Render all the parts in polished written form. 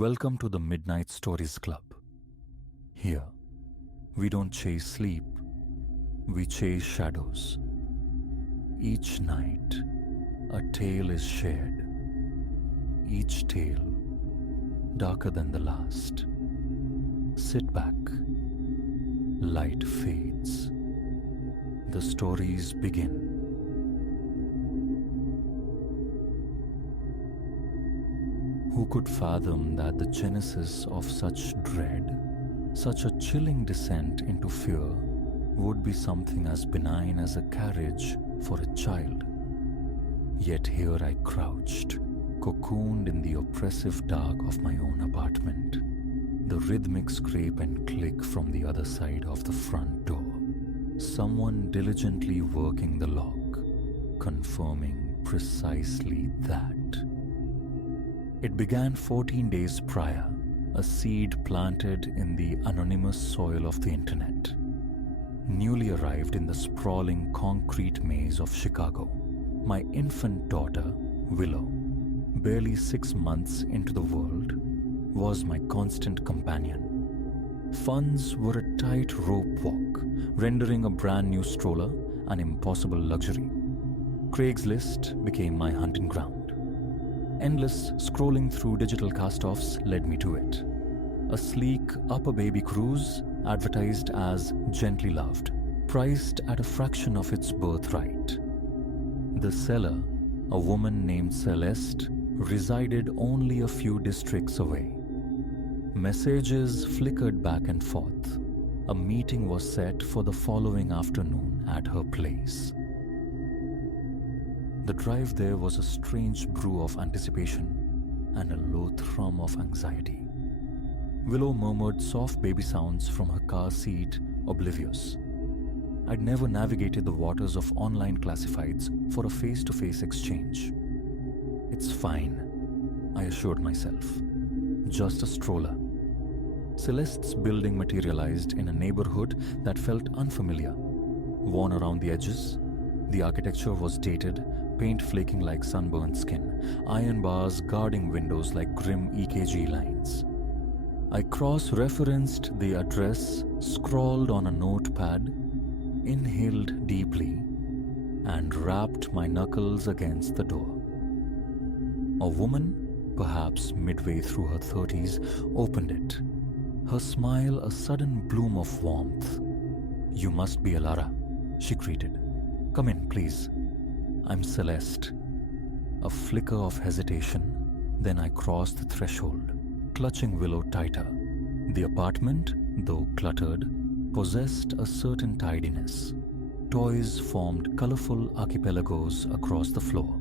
Welcome to the Midnight Stories Club. Here, we don't chase sleep, we chase shadows. Each night, a tale is shared. Each tale darker than the last. Sit back. Light fades. The stories begin. Who could fathom that the genesis of such dread, such a chilling descent into fear, would be something as benign as a carriage for a child? Yet here I crouched, cocooned in the oppressive dark of my own apartment, the rhythmic scrape and click from the other side of the front door, someone diligently working the lock, confirming precisely that. It began 14 days prior, a seed planted in the anonymous soil of the internet. Newly arrived in the sprawling concrete maze of Chicago, my infant daughter, Willow, barely 6 months into the world, was my constant companion. Funds were a tight rope walk, rendering a brand new stroller an impossible luxury. Craigslist became my hunting ground. Endless scrolling through digital cast-offs led me to it. A sleek upper baby cruise advertised as gently loved, priced at a fraction of its birthright. The seller, a woman named Celeste, resided only a few districts away. Messages flickered back and forth. A meeting was set for the following afternoon at her place. The drive there was a strange brew of anticipation and a low thrum of anxiety. Willow murmured soft baby sounds from her car seat, oblivious. I'd never navigated the waters of online classifieds for a face-to-face exchange. It's fine, I assured myself. Just a stroller. Celeste's building materialized in a neighborhood that felt unfamiliar. Worn around the edges, the architecture was dated, paint flaking like sunburned skin, iron bars guarding windows like grim EKG lines. I cross-referenced the address scrawled on a notepad, inhaled deeply, and rapped my knuckles against the door. A woman, perhaps midway through her 30s, opened it, her smile a sudden bloom of warmth. "You must be Alara," she greeted. "Come in, please. I'm Celeste." A flicker of hesitation, then I crossed the threshold, clutching Willow tighter. The apartment, though cluttered, possessed a certain tidiness. Toys formed colorful archipelagos across the floor.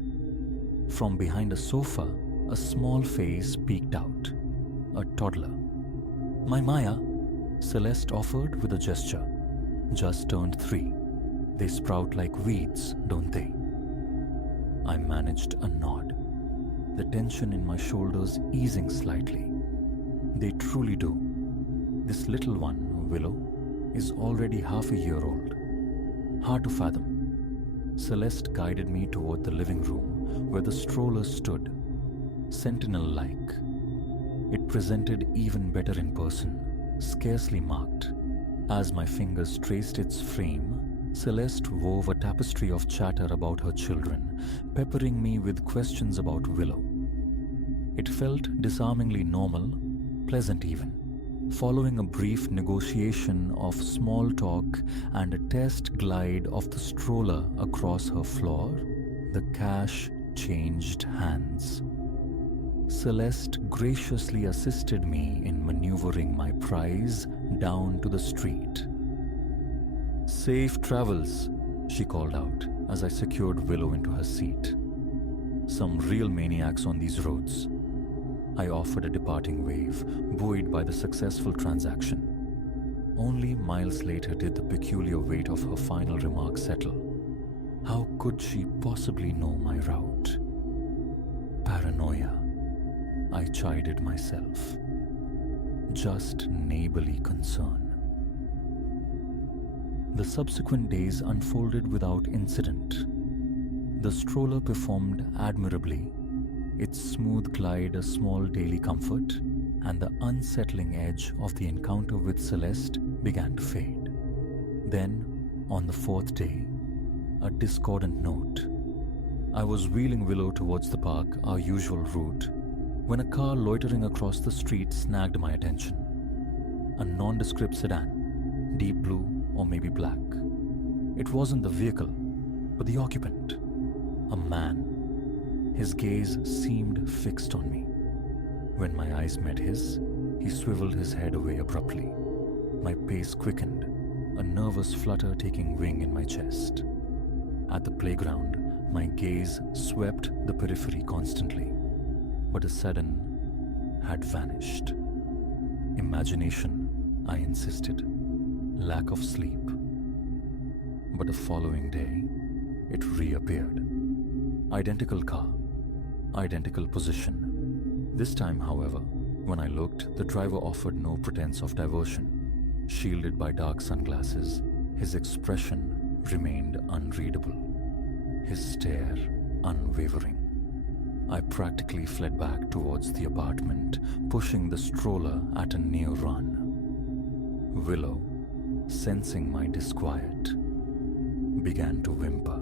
From behind a sofa, a small face peeked out. A toddler. "My Maya," Celeste offered with a gesture. "Just turned 3. They sprout like weeds, don't they?" I managed a nod, the tension in my shoulders easing slightly. They truly do. This little one, Willow, is already half a year old. Hard to fathom. Celeste guided me toward the living room where the stroller stood, sentinel-like. It presented even better in person, scarcely marked. As my fingers traced its frame, Celeste wove a tapestry of chatter about her children, peppering me with questions about Willow. It felt disarmingly normal, pleasant even. Following a brief negotiation of small talk and a test glide of the stroller across her floor, the cash changed hands. Celeste graciously assisted me in maneuvering my prize down to the street. "Safe travels," she called out as I secured Willow into her seat. "Some real maniacs on these roads." I offered a departing wave, buoyed by the successful transaction. Only miles later did the peculiar weight of her final remark settle. How could she possibly know my route? Paranoia, I chided myself. Just neighborly concern. The subsequent days unfolded without incident. The stroller performed admirably, its smooth glide a small daily comfort, and the unsettling edge of the encounter with Celeste began to fade. Then, on the fourth day, a discordant note. I was wheeling Willow towards the park, our usual route, when a car loitering across the street snagged my attention. A nondescript sedan, deep blue or maybe black. It wasn't the vehicle, but the occupant. A man. His gaze seemed fixed on me. When my eyes met his, he swiveled his head away abruptly. My pace quickened, a nervous flutter taking wing in my chest. At the playground, my gaze swept the periphery constantly, but a sudden had vanished. Imagination, I insisted. Lack of sleep. But the following day, it reappeared. Identical car, identical position. This time, however, when I looked, the driver offered no pretense of diversion. Shielded by dark sunglasses, his expression remained unreadable, his stare unwavering. I practically fled back towards the apartment, pushing the stroller at a near run. Willow, sensing my disquiet, began to whimper.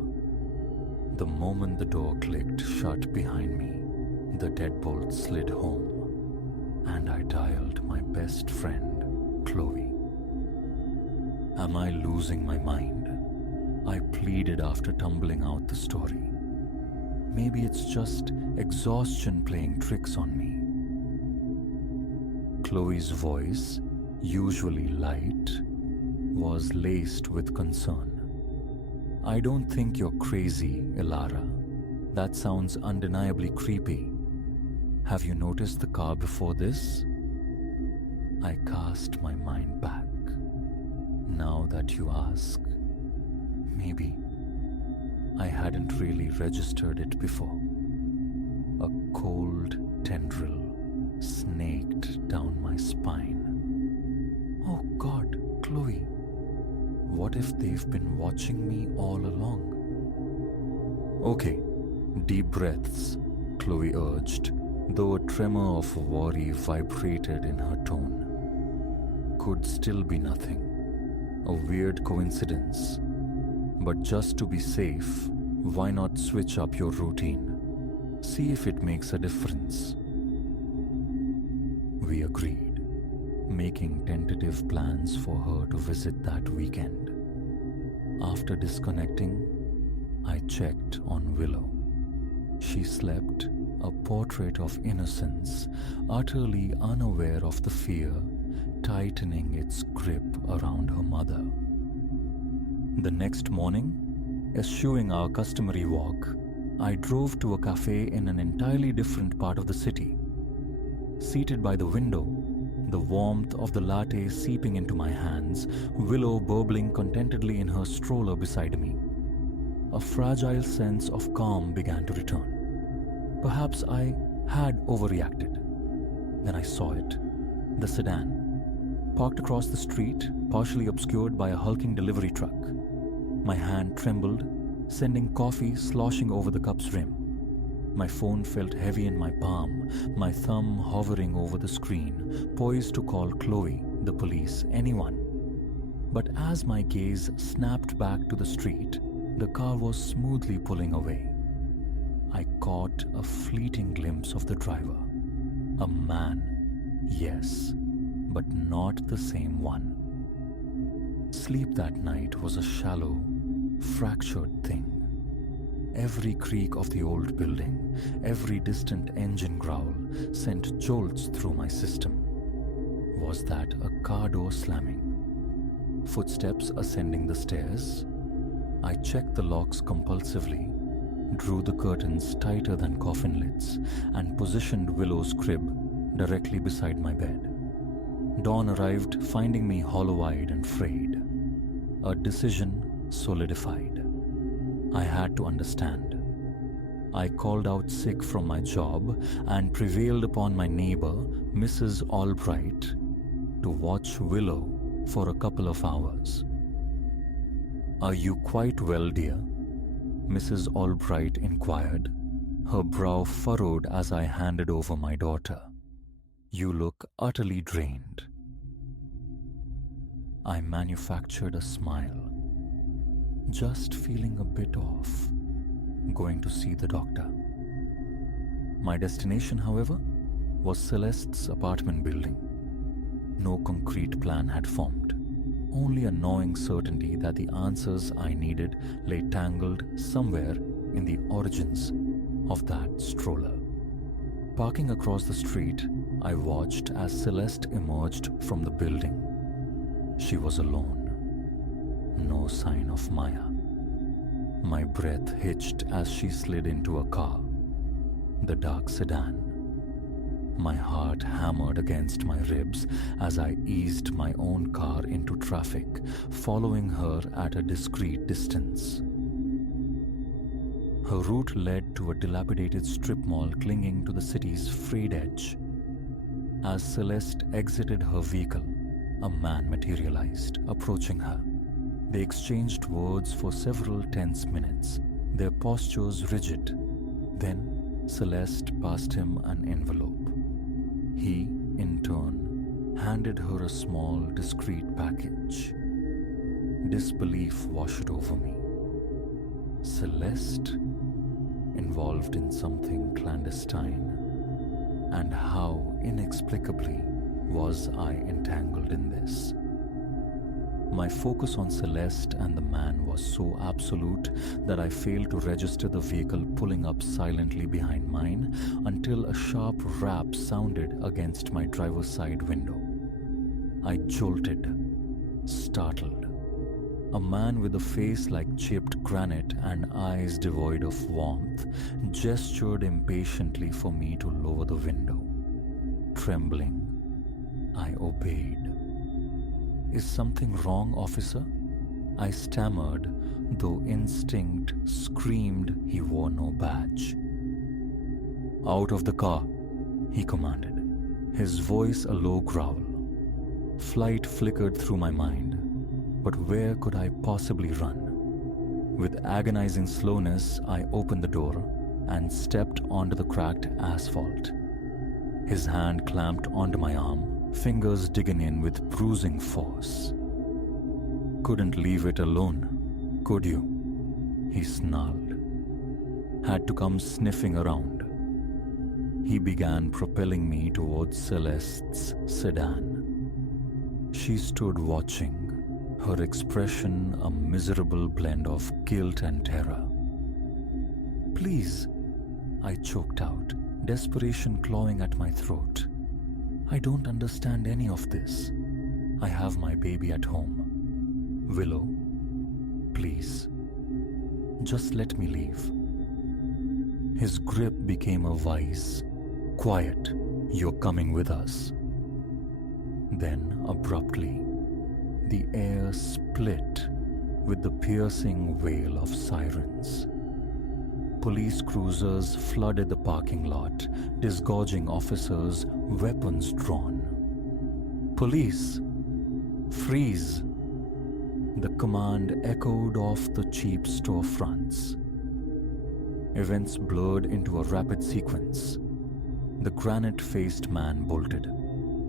The moment the door clicked shut behind me, the deadbolt slid home, and I dialed my best friend, Chloe. Am I losing my mind? I pleaded after tumbling out the story. Maybe it's just exhaustion playing tricks on me. Chloe's voice, usually light, was laced with concern. I don't think you're crazy, Ilara. That sounds undeniably creepy. Have you noticed the car before this? I cast my mind back. Now that you ask, maybe. I hadn't really registered it before. A cold tendril snaked down my spine. Oh God, Chloe. What if they've been watching me all along? Okay, deep breaths, Chloe urged, though a tremor of worry vibrated in her tone. Could still be nothing. A weird coincidence. But just to be safe, why not switch up your routine? See if it makes a difference. We agreed, making tentative plans for her to visit that weekend. After disconnecting, I checked on Willow. She slept, a portrait of innocence, utterly unaware of the fear tightening its grip around her mother. The next morning, eschewing our customary walk, I drove to a cafe in an entirely different part of the city. Seated by the window, the warmth of the latte seeping into my hands, Willow burbling contentedly in her stroller beside me, a fragile sense of calm began to return. Perhaps I had overreacted. Then I saw it, the sedan, parked across the street, partially obscured by a hulking delivery truck. My hand trembled, sending coffee sloshing over the cup's rim. My phone felt heavy in my palm, my thumb hovering over the screen, poised to call Chloe, the police, anyone. But as my gaze snapped back to the street, the car was smoothly pulling away. I caught a fleeting glimpse of the driver. A man, yes, but not the same one. Sleep that night was a shallow, fractured thing. Every creak of the old building, every distant engine growl sent jolts through my system. Was that a car door slamming? Footsteps ascending the stairs? I checked the locks compulsively, drew the curtains tighter than coffin lids, and positioned Willow's crib directly beside my bed. Dawn arrived, finding me hollow-eyed and frayed. A decision solidified. I had to understand. I called out sick from my job and prevailed upon my neighbor, Mrs. Albright, to watch Willow for a couple of hours. "Are you quite well, dear?" Mrs. Albright inquired, her brow furrowed as I handed over my daughter. You look utterly drained. I manufactured a smile, just feeling a bit off, going to see the doctor. My destination, however, was Celeste's apartment building. No concrete plan had formed, only a gnawing certainty that the answers I needed lay tangled somewhere in the origins of that stroller. Parking across the street, I watched as Celeste emerged from the building. She was alone. No sign of Maya. My breath hitched as she slid into a car, the dark sedan. My heart hammered against my ribs as I eased my own car into traffic, following her at a discreet distance. Her route led to a dilapidated strip mall clinging to the city's frayed edge. As Celeste exited her vehicle, a man materialized, approaching her. They exchanged words for several tense minutes, their postures rigid. Then Celeste passed him an envelope. He, in turn, handed her a small, discreet package. Disbelief washed over me. Celeste? Involved in something clandestine? And how inexplicably was I entangled in this? My focus on Celeste and the man was so absolute that I failed to register the vehicle pulling up silently behind mine until a sharp rap sounded against my driver's side window. I jolted, startled. A man with a face like chipped granite and eyes devoid of warmth gestured impatiently for me to lower the window. Trembling, I obeyed. "Is something wrong, officer?" I stammered, though instinct screamed he wore no badge. "Out of the car," he commanded, his voice a low growl. Flight flickered through my mind, but where could I possibly run? With agonizing slowness, I opened the door and stepped onto the cracked asphalt. His hand clamped onto my arm, fingers digging in with bruising force. "Couldn't leave it alone, could you?" he snarled. "Had to come sniffing around." He began propelling me towards Celeste's sedan. She stood watching, her expression a miserable blend of guilt and terror. "Please," I choked out, desperation clawing at my throat. "I don't understand any of this. I have my baby at home. Willow, please, just let me leave." His grip became a vice. "Quiet, you're coming with us." Then, abruptly, the air split with the piercing wail of sirens. Police cruisers flooded the parking lot, disgorging officers, weapons drawn. "Police! Freeze!" The command echoed off the cheap storefronts. Events blurred into a rapid sequence. The granite-faced man bolted,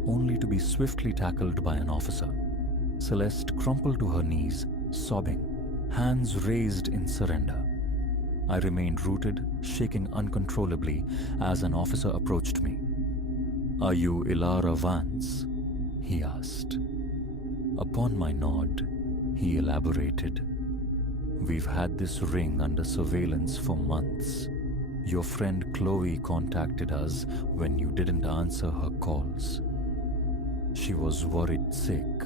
only to be swiftly tackled by an officer. Celeste crumpled to her knees, sobbing, hands raised in surrender. I remained rooted, shaking uncontrollably as an officer approached me. "Are you Ilara Vance?" he asked. Upon my nod, he elaborated. "We've had this ring under surveillance for months. Your friend Chloe contacted us when you didn't answer her calls. She was worried sick."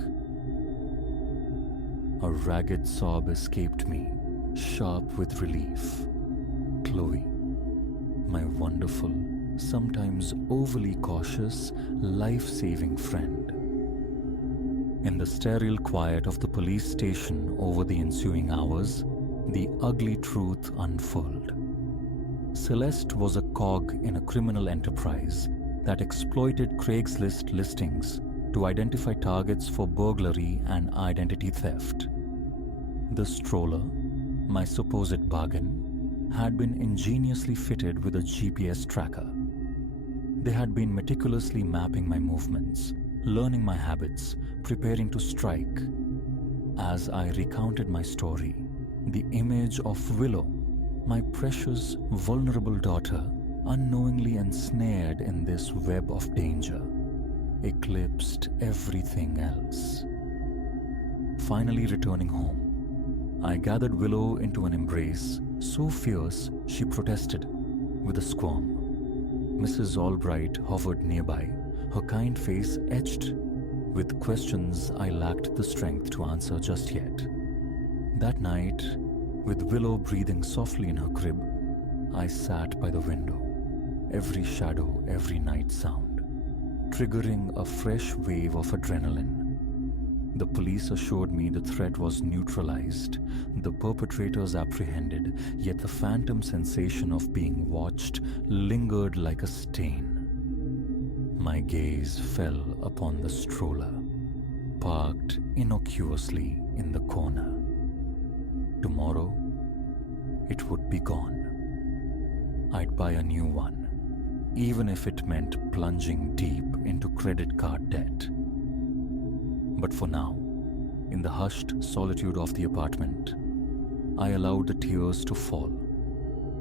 A ragged sob escaped me, sharp with relief. Chloe, my wonderful, sometimes overly cautious, life-saving friend. In the sterile quiet of the police station over the ensuing hours, the ugly truth unfurled. Celeste was a cog in a criminal enterprise that exploited Craigslist listings to identify targets for burglary and identity theft. The stroller, my supposed bargain, had been ingeniously fitted with a GPS tracker. They had been meticulously mapping my movements, learning my habits, preparing to strike. As I recounted my story, the image of Willow, my precious, vulnerable daughter, unknowingly ensnared in this web of danger, eclipsed everything else. Finally returning home, I gathered Willow into an embrace so fierce she protested with a squirm. Mrs. Albright hovered nearby, her kind face etched with questions I lacked the strength to answer just yet. That night, with Willow breathing softly in her crib, I sat by the window, every shadow, every night sound, triggering a fresh wave of adrenaline. The police assured me the threat was neutralized, the perpetrators apprehended, yet the phantom sensation of being watched lingered like a stain. My gaze fell upon the stroller, parked innocuously in the corner. Tomorrow, it would be gone. I'd buy a new one, even if it meant plunging deep into credit card debt. But for now, in the hushed solitude of the apartment, I allowed the tears to fall.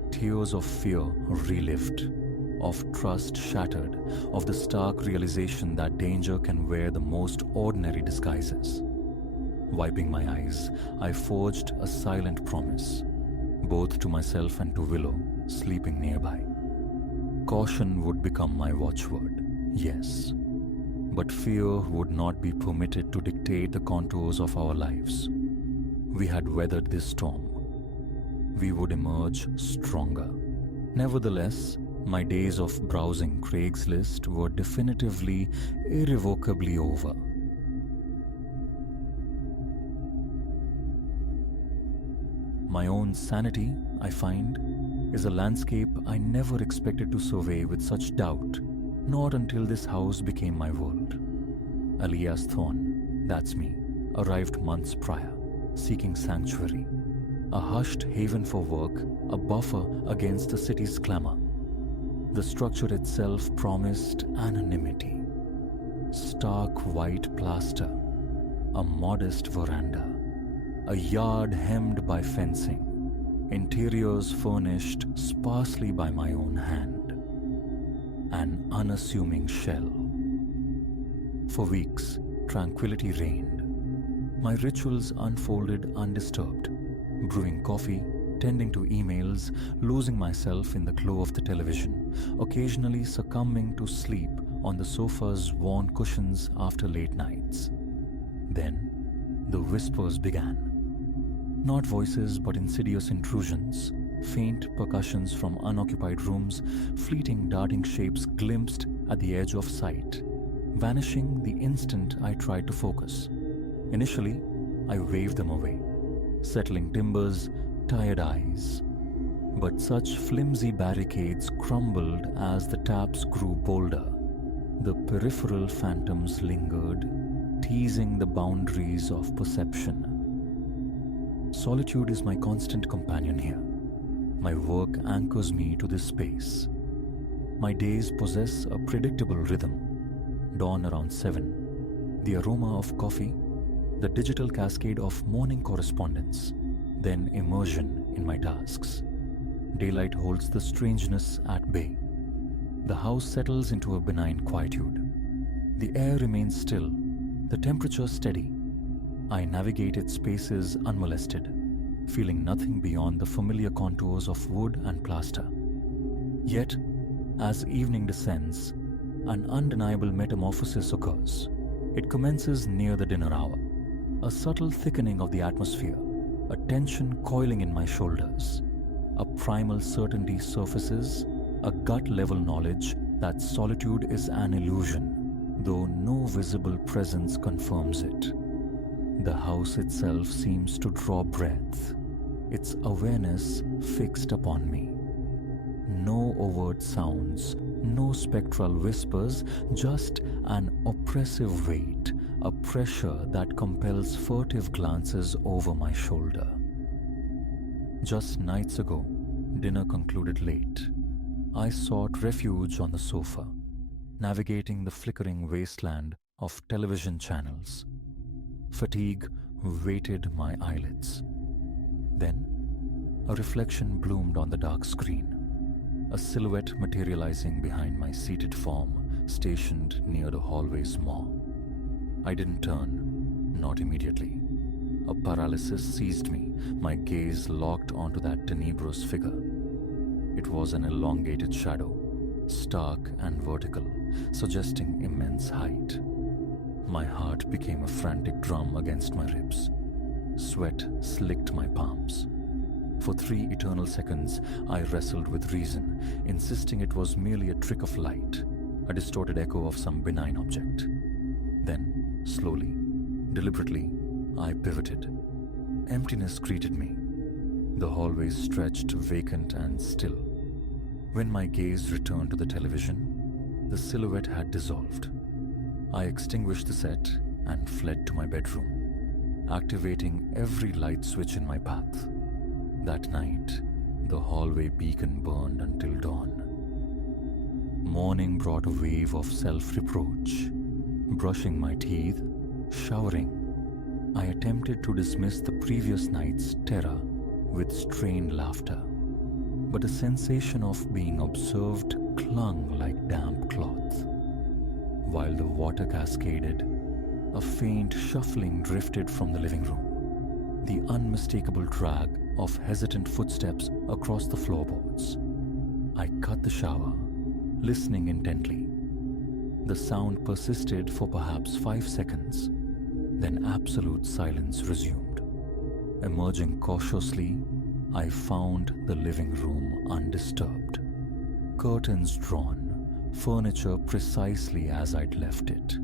Tears of fear relived, of trust shattered, of the stark realization that danger can wear the most ordinary disguises. Wiping my eyes, I forged a silent promise, both to myself and to Willow, sleeping nearby. Caution would become my watchword, yes. But fear would not be permitted to dictate the contours of our lives. We had weathered this storm. We would emerge stronger. Nevertheless, my days of browsing Craigslist were definitively, irrevocably over. My own sanity, I find, is a landscape I never expected to survey with such doubt. Not until this house became my world. Alias Thorne, that's me, arrived months prior, seeking sanctuary. A hushed haven for work, a buffer against the city's clamor. The structure itself promised anonymity. Stark white plaster, a modest veranda, a yard hemmed by fencing, interiors furnished sparsely by my own hand. An unassuming shell. For weeks, tranquility reigned. My rituals unfolded undisturbed, brewing coffee, tending to emails, losing myself in the glow of the television, occasionally succumbing to sleep on the sofa's worn cushions after late nights. Then, the whispers began. Not voices, but insidious intrusions. Faint percussions from unoccupied rooms, fleeting darting shapes glimpsed at the edge of sight, vanishing the instant I tried to focus. Initially, I waved them away, settling timbers, tired eyes. But such flimsy barricades crumbled as the taps grew bolder. The peripheral phantoms lingered, teasing the boundaries of perception. Solitude is my constant companion here. My work anchors me to this space. My days possess a predictable rhythm. Dawn around 7, the aroma of coffee, the digital cascade of morning correspondence, then immersion in my tasks. Daylight holds the strangeness at bay. The house settles into a benign quietude. The air remains still, the temperature steady. I navigate its spaces unmolested, feeling nothing beyond the familiar contours of wood and plaster. Yet, as evening descends, an undeniable metamorphosis occurs. It commences near the dinner hour. A subtle thickening of the atmosphere, a tension coiling in my shoulders. A primal certainty surfaces, a gut-level knowledge that solitude is an illusion, though no visible presence confirms it. The house itself seems to draw breath, its awareness fixed upon me. No overt sounds, no spectral whispers, just an oppressive weight, a pressure that compels furtive glances over my shoulder. Just nights ago, dinner concluded late. I sought refuge on the sofa, navigating the flickering wasteland of television channels. Fatigue weighted my eyelids. Then, a reflection bloomed on the dark screen, a silhouette materializing behind my seated form stationed near the hallway's maw. I didn't turn, not immediately. A paralysis seized me, my gaze locked onto that tenebrous figure. It was an elongated shadow, stark and vertical, suggesting immense height. My heart became a frantic drum against my ribs. Sweat slicked my palms. For 3 eternal seconds, I wrestled with reason, insisting it was merely a trick of light, a distorted echo of some benign object. Then, slowly, deliberately, I pivoted. Emptiness greeted me. The hallway stretched vacant and still. When my gaze returned to the television, the silhouette had dissolved. I extinguished the set and fled to my bedroom, activating every light switch in my path. That night, the hallway beacon burned until dawn. Morning brought a wave of self-reproach. Brushing my teeth, showering, I attempted to dismiss the previous night's terror with strained laughter. But a sensation of being observed clung like damp cloth. While the water cascaded, a faint shuffling drifted from the living room, the unmistakable drag of hesitant footsteps across the floorboards. I cut the shower, listening intently. The sound persisted for perhaps 5 seconds, then absolute silence resumed. Emerging cautiously, I found the living room undisturbed. Curtains drawn, furniture precisely as I'd left it.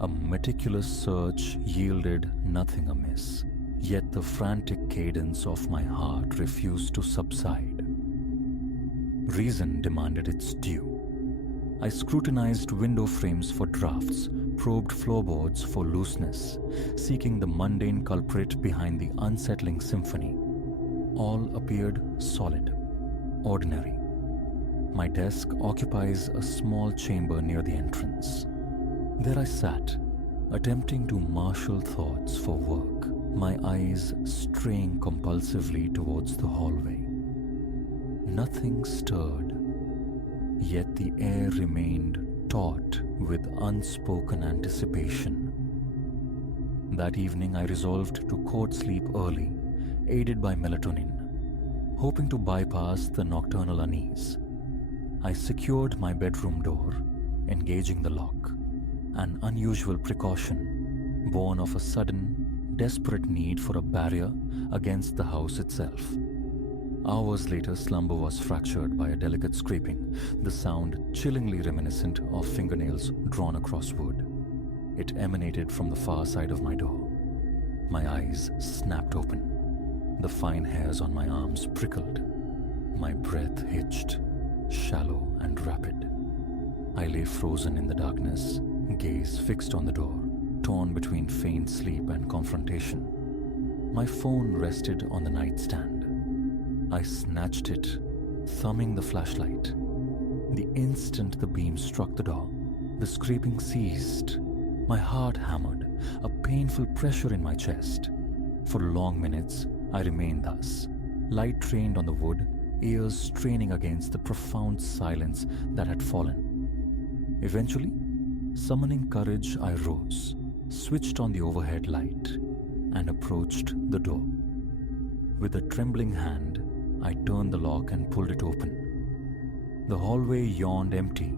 A meticulous search yielded nothing amiss, yet the frantic cadence of my heart refused to subside. Reason demanded its due. I scrutinized window frames for drafts, probed floorboards for looseness, seeking the mundane culprit behind the unsettling symphony. All appeared solid, ordinary. My desk occupies a small chamber near the entrance. There I sat, attempting to marshal thoughts for work, my eyes straying compulsively towards the hallway. Nothing stirred, yet the air remained taut with unspoken anticipation. That evening I resolved to court sleep early, aided by melatonin, hoping to bypass the nocturnal unease. I secured my bedroom door, engaging the lock, an unusual precaution born of a sudden, desperate need for a barrier against the house itself. Hours later, slumber was fractured by a delicate scraping, the sound chillingly reminiscent of fingernails drawn across wood. It emanated from the far side of my door. My eyes snapped open. The fine hairs on my arms prickled. My breath hitched, shallow and rapid. I lay frozen in the darkness, gaze fixed on the door, torn between faint sleep and confrontation. My phone rested on the nightstand. I snatched it, thumbing the flashlight. The instant the beam struck the door, the scraping ceased. My heart hammered, a painful pressure in my chest. For long minutes, I remained thus, light trained on the wood, ears straining against the profound silence that had fallen. Eventually, summoning courage, I rose, switched on the overhead light, and approached the door. With a trembling hand, I turned the lock and pulled it open. The hallway yawned empty,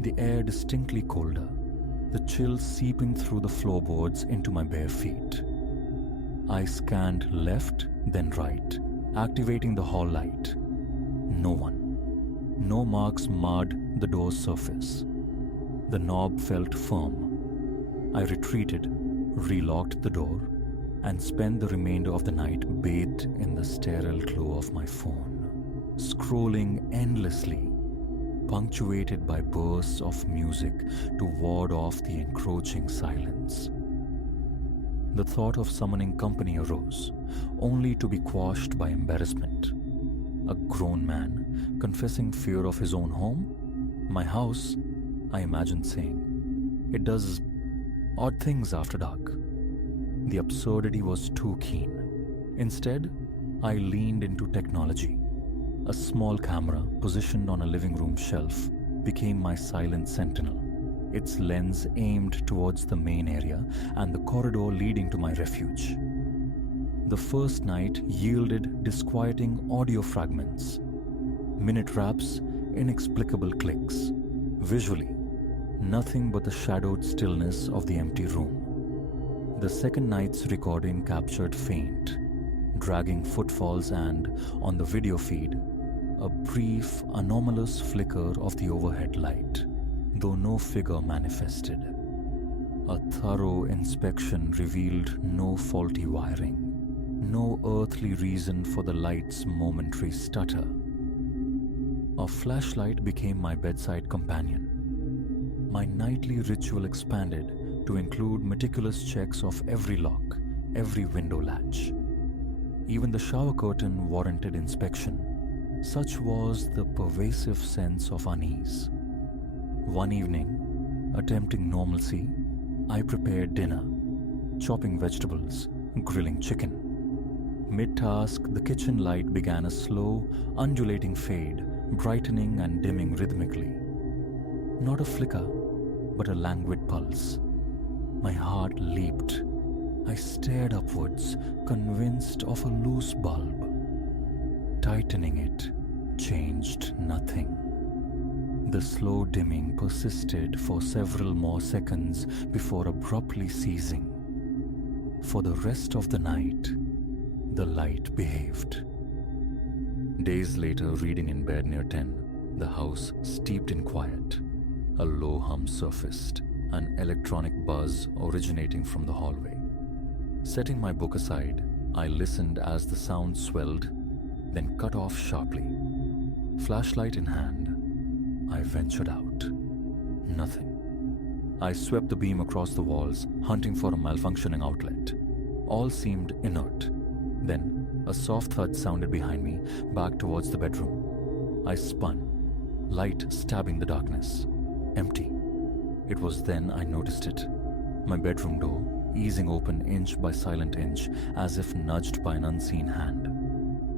the air distinctly colder, the chill seeping through the floorboards into my bare feet. I scanned left, then right, activating the hall light. No one. No marks marred the door's surface. The knob felt firm. I retreated, relocked the door, and spent the remainder of the night bathed in the sterile glow of my phone, scrolling endlessly, punctuated by bursts of music to ward off the encroaching silence. The thought of summoning company arose, only to be quashed by embarrassment. A grown man confessing fear of his own home, my house, I imagined saying. It does odd things after dark. The absurdity was too keen. Instead, I leaned into technology. A small camera positioned on a living room shelf became my silent sentinel, its lens aimed towards the main area and the corridor leading to my refuge. The first night yielded disquieting audio fragments, minute raps, inexplicable clicks. Visually, nothing but the shadowed stillness of the empty room. The second night's recording captured faint, dragging footfalls and, on the video feed, a brief, anomalous flicker of the overhead light, though no figure manifested. A thorough inspection revealed no faulty wiring, no earthly reason for the light's momentary stutter. A flashlight became my bedside companion. My nightly ritual expanded to include meticulous checks of every lock, every window latch. Even the shower curtain warranted inspection. Such was the pervasive sense of unease. One evening, attempting normalcy, I prepared dinner, chopping vegetables, grilling chicken. Mid-task, the kitchen light began a slow, undulating fade, brightening and dimming rhythmically. Not a flicker, but a languid pulse. My heart leaped. I stared upwards, convinced of a loose bulb. Tightening it changed nothing. The slow dimming persisted for several more seconds before abruptly ceasing. For the rest of the night, the light behaved. Days later, reading in bed near 10, the house steeped in quiet. A low hum surfaced, an electronic buzz originating from the hallway. Setting my book aside, I listened as the sound swelled, then cut off sharply. Flashlight in hand, I ventured out. Nothing. I swept the beam across the walls, hunting for a malfunctioning outlet. All seemed inert. Then, a soft thud sounded behind me, back towards the bedroom. I spun, light stabbing the darkness. Empty. It was then I noticed it. My bedroom door, easing open inch by silent inch, as if nudged by an unseen hand.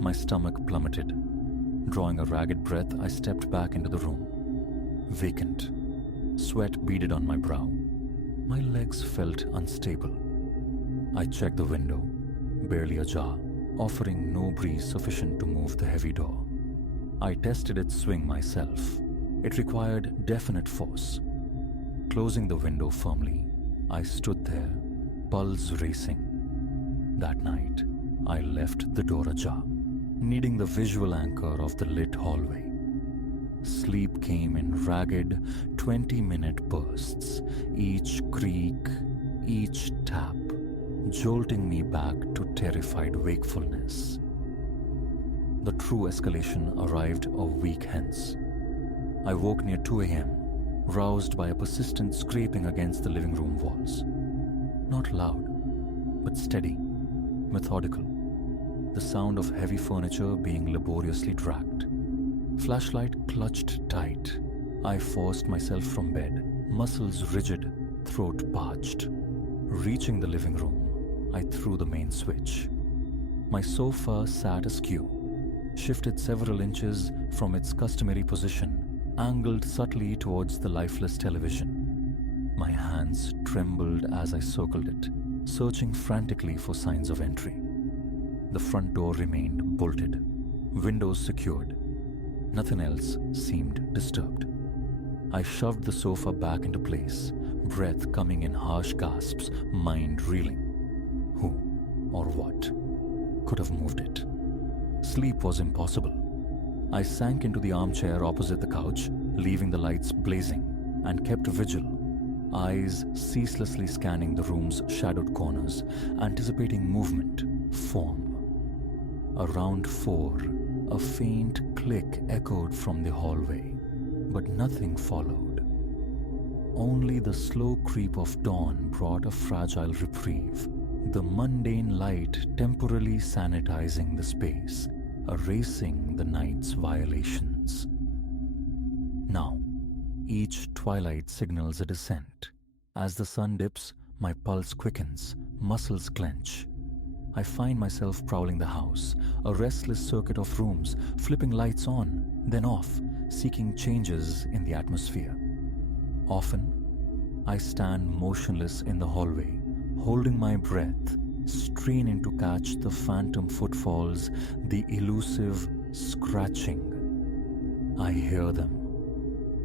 My stomach plummeted. Drawing a ragged breath, I stepped back into the room. Vacant. Sweat beaded on my brow. My legs felt unstable. I checked the window, barely ajar, offering no breeze sufficient to move the heavy door. I tested its swing myself. It required definite force. Closing the window firmly, I stood there, pulse racing. That night, I left the door ajar, needing the visual anchor of the lit hallway. Sleep came in ragged, 20-minute bursts, each creak, each tap, jolting me back to terrified wakefulness. The true escalation arrived a week hence. I woke near 2 a.m., roused by a persistent scraping against the living room walls. Not loud, but steady, methodical. The sound of heavy furniture being laboriously dragged. Flashlight clutched tight. I forced myself from bed, muscles rigid, throat parched. Reaching the living room, I threw the main switch. My sofa sat askew, shifted several inches from its customary position, angled subtly towards the lifeless television. My hands trembled as I circled it, searching frantically for signs of entry. The front door remained bolted, windows secured. Nothing else seemed disturbed. I shoved the sofa back into place, breath coming in harsh gasps, mind reeling. Who or what could have moved it? Sleep was impossible. I sank into the armchair opposite the couch, leaving the lights blazing, and kept vigil, eyes ceaselessly scanning the room's shadowed corners, anticipating movement, form. Around 4, a faint click echoed from the hallway, but nothing followed. Only the slow creep of dawn brought a fragile reprieve, the mundane light temporarily sanitizing the space, erasing the night's violations. Now, Each twilight signals a descent. As the sun dips, my pulse quickens, muscles clench. I find myself prowling the house, a restless circuit of rooms, flipping lights on, then off, seeking changes in the atmosphere. Often, I stand motionless in the hallway, holding my breath, straining to catch the phantom footfalls, the elusive scratching. I hear them,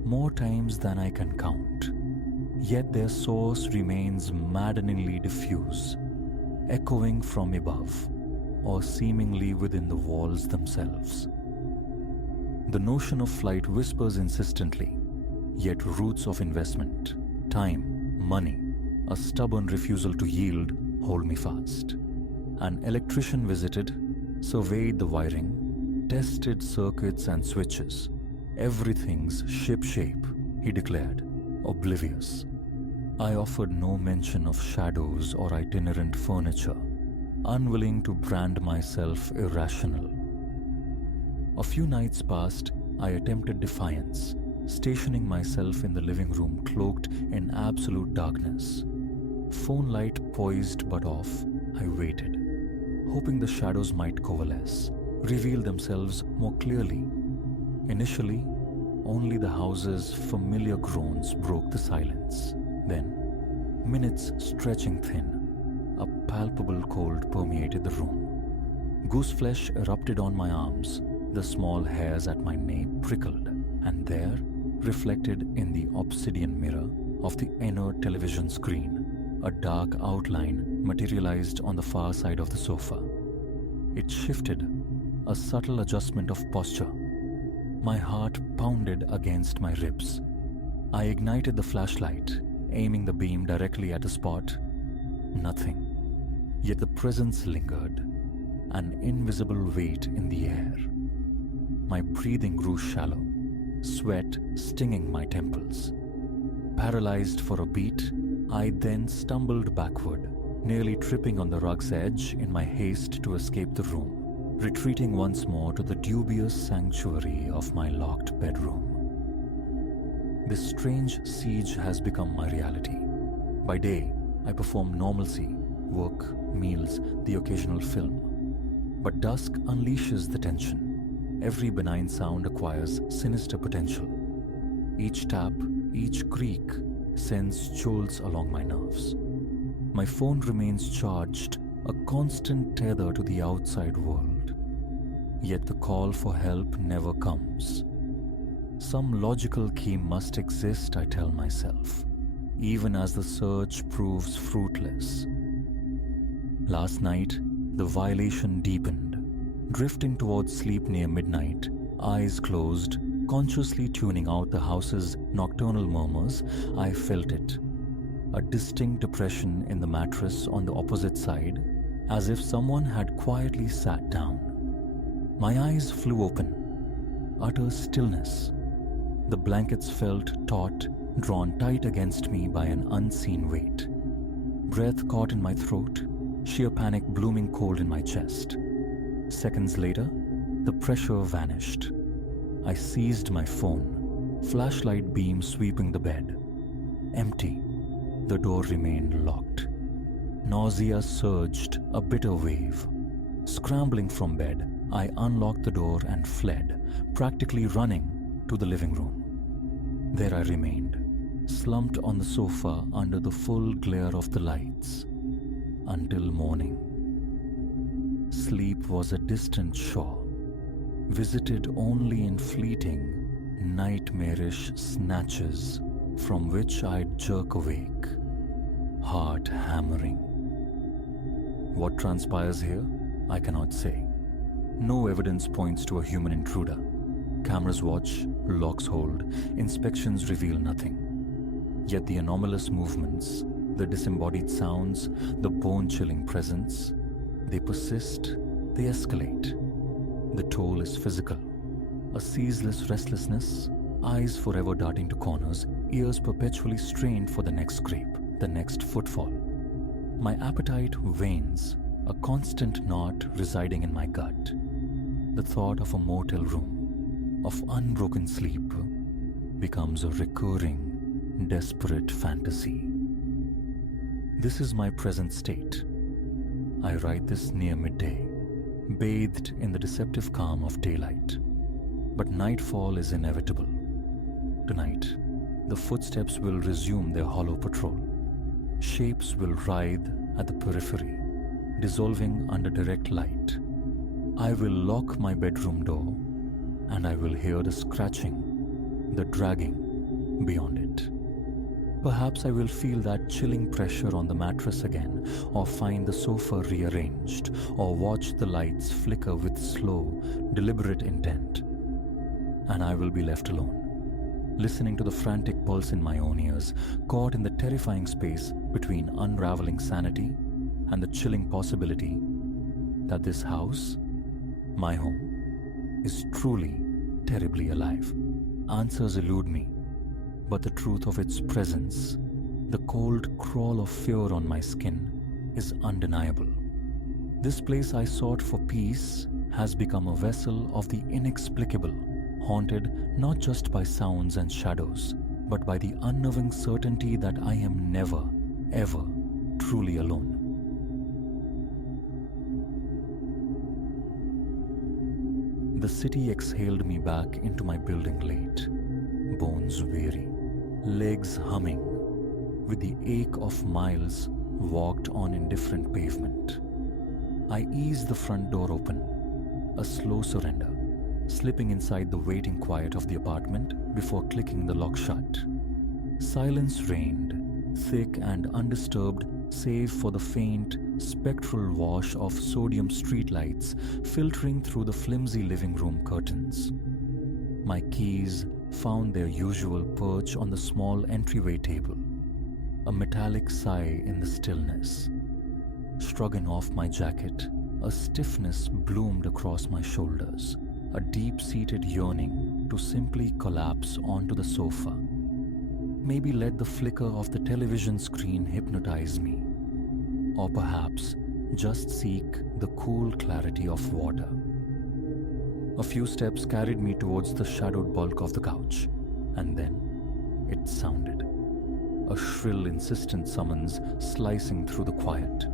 more times than I can count, yet their source remains maddeningly diffuse, echoing from above or seemingly within the walls themselves. The notion of flight whispers insistently, yet roots of investment, time, money, a stubborn refusal to yield hold me fast. An electrician visited, surveyed the wiring, tested circuits and switches. Everything's shipshape, he declared, oblivious. I offered no mention of shadows or itinerant furniture, unwilling to brand myself irrational. A few nights passed, I attempted defiance, stationing myself in the living room cloaked in absolute darkness. Phone light poised but off, I waited, hoping the shadows might coalesce, reveal themselves more clearly. Initially, only the house's familiar groans broke the silence. Then, minutes stretching thin, a palpable cold permeated the room. Gooseflesh erupted on my arms, the small hairs at my nape prickled, and there, reflected in the obsidian mirror of the inner television screen, a dark outline materialized on the far side of the sofa. It shifted, a subtle adjustment of posture. My heart pounded against my ribs. I ignited the flashlight, aiming the beam directly at a spot. Nothing. Yet the presence lingered, an invisible weight in the air. My breathing grew shallow, sweat stinging my temples. Paralyzed for a beat, I then stumbled backward, nearly tripping on the rug's edge in my haste to escape the room, retreating once more to the dubious sanctuary of my locked bedroom. This strange siege has become my reality. By day, I perform normalcy, work, meals, the occasional film. But dusk unleashes the tension. Every benign sound acquires sinister potential. Each tap, each creak sends jolts along my nerves. My phone remains charged, a constant tether to the outside world. Yet the call for help never comes. Some logical key must exist, I tell myself, even as the search proves fruitless. Last night, the violation deepened. Drifting towards sleep near midnight, eyes closed, consciously tuning out the house's nocturnal murmurs, I felt it. A distinct depression in the mattress on the opposite side, as if someone had quietly sat down. My eyes flew open. Utter stillness. The blankets felt taut, drawn tight against me by an unseen weight. Breath caught in my throat, sheer panic blooming cold in my chest. Seconds later, the pressure vanished. I seized my phone, flashlight beam sweeping the bed. Empty. The door remained locked. Nausea surged, a bitter wave. Scrambling from bed, I unlocked the door and fled, practically running to the living room. There I remained, slumped on the sofa under the full glare of the lights, until morning. Sleep was a distant shore, visited only in fleeting, nightmarish snatches from which I'd jerk awake, heart hammering. What transpires here, I cannot say. No evidence points to a human intruder. Cameras watch, locks hold, inspections reveal nothing. Yet the anomalous movements, the disembodied sounds, the bone-chilling presence, they persist, they escalate. The toll is physical. A ceaseless restlessness, eyes forever darting to corners, ears perpetually strained for the next scrape, the next footfall. My appetite wanes, a constant knot residing in my gut. The thought of a motel room, of unbroken sleep, becomes a recurring, desperate fantasy. This is my present state. I write this near midday, bathed in the deceptive calm of daylight. But nightfall is inevitable. Tonight, the footsteps will resume their hollow patrol. Shapes will writhe at the periphery, dissolving under direct light. I will lock my bedroom door, and I will hear the scratching, the dragging beyond it. Perhaps I will feel that chilling pressure on the mattress again, or find the sofa rearranged, or watch the lights flicker with slow, deliberate intent. And I will be left alone, listening to the frantic pulse in my own ears, caught in the terrifying space between unraveling sanity and the chilling possibility that this house, my home, is truly terribly alive. Answers elude me, but the truth of its presence, the cold crawl of fear on my skin, is undeniable. This place I sought for peace has become a vessel of the inexplicable, haunted not just by sounds and shadows, but by the unnerving certainty that I am never, ever truly alone. The city exhaled me back into my building late, bones weary, legs humming, with the ache of miles walked on indifferent pavement. I eased the front door open, a slow surrender, slipping inside the waiting quiet of the apartment before clicking the lock shut. Silence reigned, thick and undisturbed save for the faint, spectral wash of sodium streetlights filtering through the flimsy living room curtains. My keys found their usual perch on the small entryway table, a metallic sigh in the stillness. Shrugging off my jacket, a stiffness bloomed across my shoulders, a deep-seated yearning to simply collapse onto the sofa. Maybe let the flicker of the television screen hypnotize me, or perhaps just seek the cool clarity of water. A few steps carried me towards the shadowed bulk of the couch, and then it sounded. A shrill, insistent summons slicing through the quiet.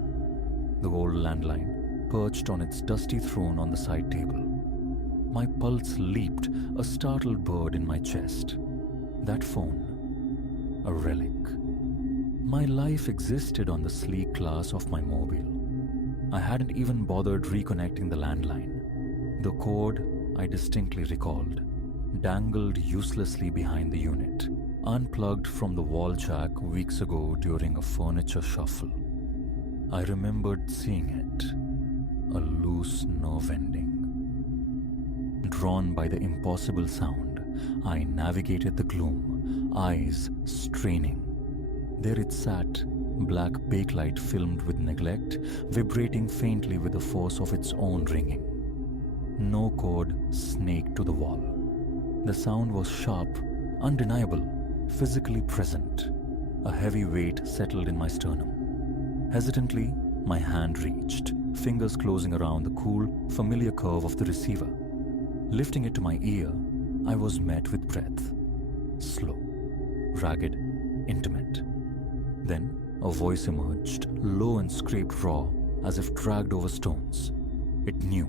The old landline perched on its dusty throne on the side table. My pulse leaped, a startled bird in my chest. That phone, a relic. My life existed on the sleek glass of my mobile. I hadn't even bothered reconnecting the landline. The cord, I distinctly recalled, dangled uselessly behind the unit, unplugged from the wall jack weeks ago during a furniture shuffle. I remembered seeing it, a loose nerve ending. Drawn by the impossible sound, I navigated the gloom, eyes straining. There it sat, black bakelite filmed with neglect, vibrating faintly with the force of its own ringing. No cord snaked to the wall. The sound was sharp, undeniable, physically present. A heavy weight settled in my sternum. Hesitantly, my hand reached, fingers closing around the cool, familiar curve of the receiver. Lifting it to my ear, I was met with breath. Slow, ragged, intimate. Then a voice emerged, low and scraped raw, as if dragged over stones. It knew,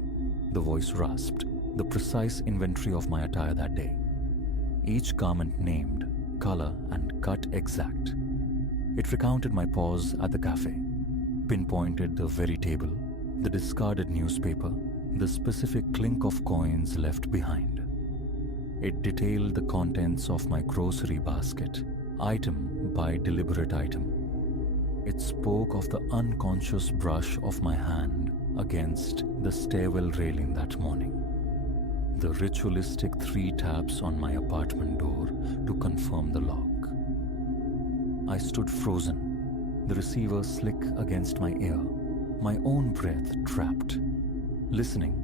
the voice rasped, the precise inventory of my attire that day. Each garment named, color, and cut exact. It recounted my pause at the cafe, pinpointed the very table, the discarded newspaper, the specific clink of coins left behind. It detailed the contents of my grocery basket, item by deliberate item. It spoke of the unconscious brush of my hand against the stairwell railing that morning, the ritualistic 3 taps on my apartment door to confirm the lock. I stood frozen, the receiver slick against my ear, my own breath trapped, listening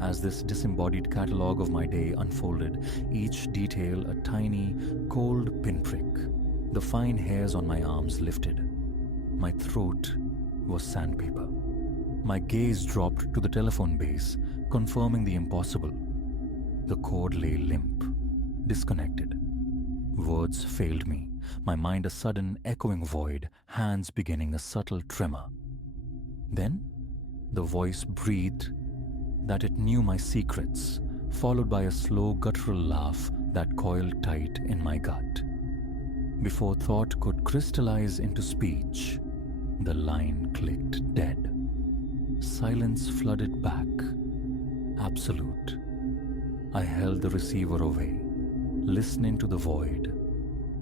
as this disembodied catalogue of my day unfolded, each detail a tiny, cold pinprick. The fine hairs on my arms lifted. My throat was sandpaper. My gaze dropped to the telephone base, confirming the impossible. The cord lay limp, disconnected. Words failed me, my mind a sudden echoing void, hands beginning a subtle tremor. Then, the voice breathed that it knew my secrets, followed by a slow guttural laugh that coiled tight in my gut. Before thought could crystallize into speech, the line clicked dead. Silence flooded back. Absolute. I held the receiver away, listening to the void,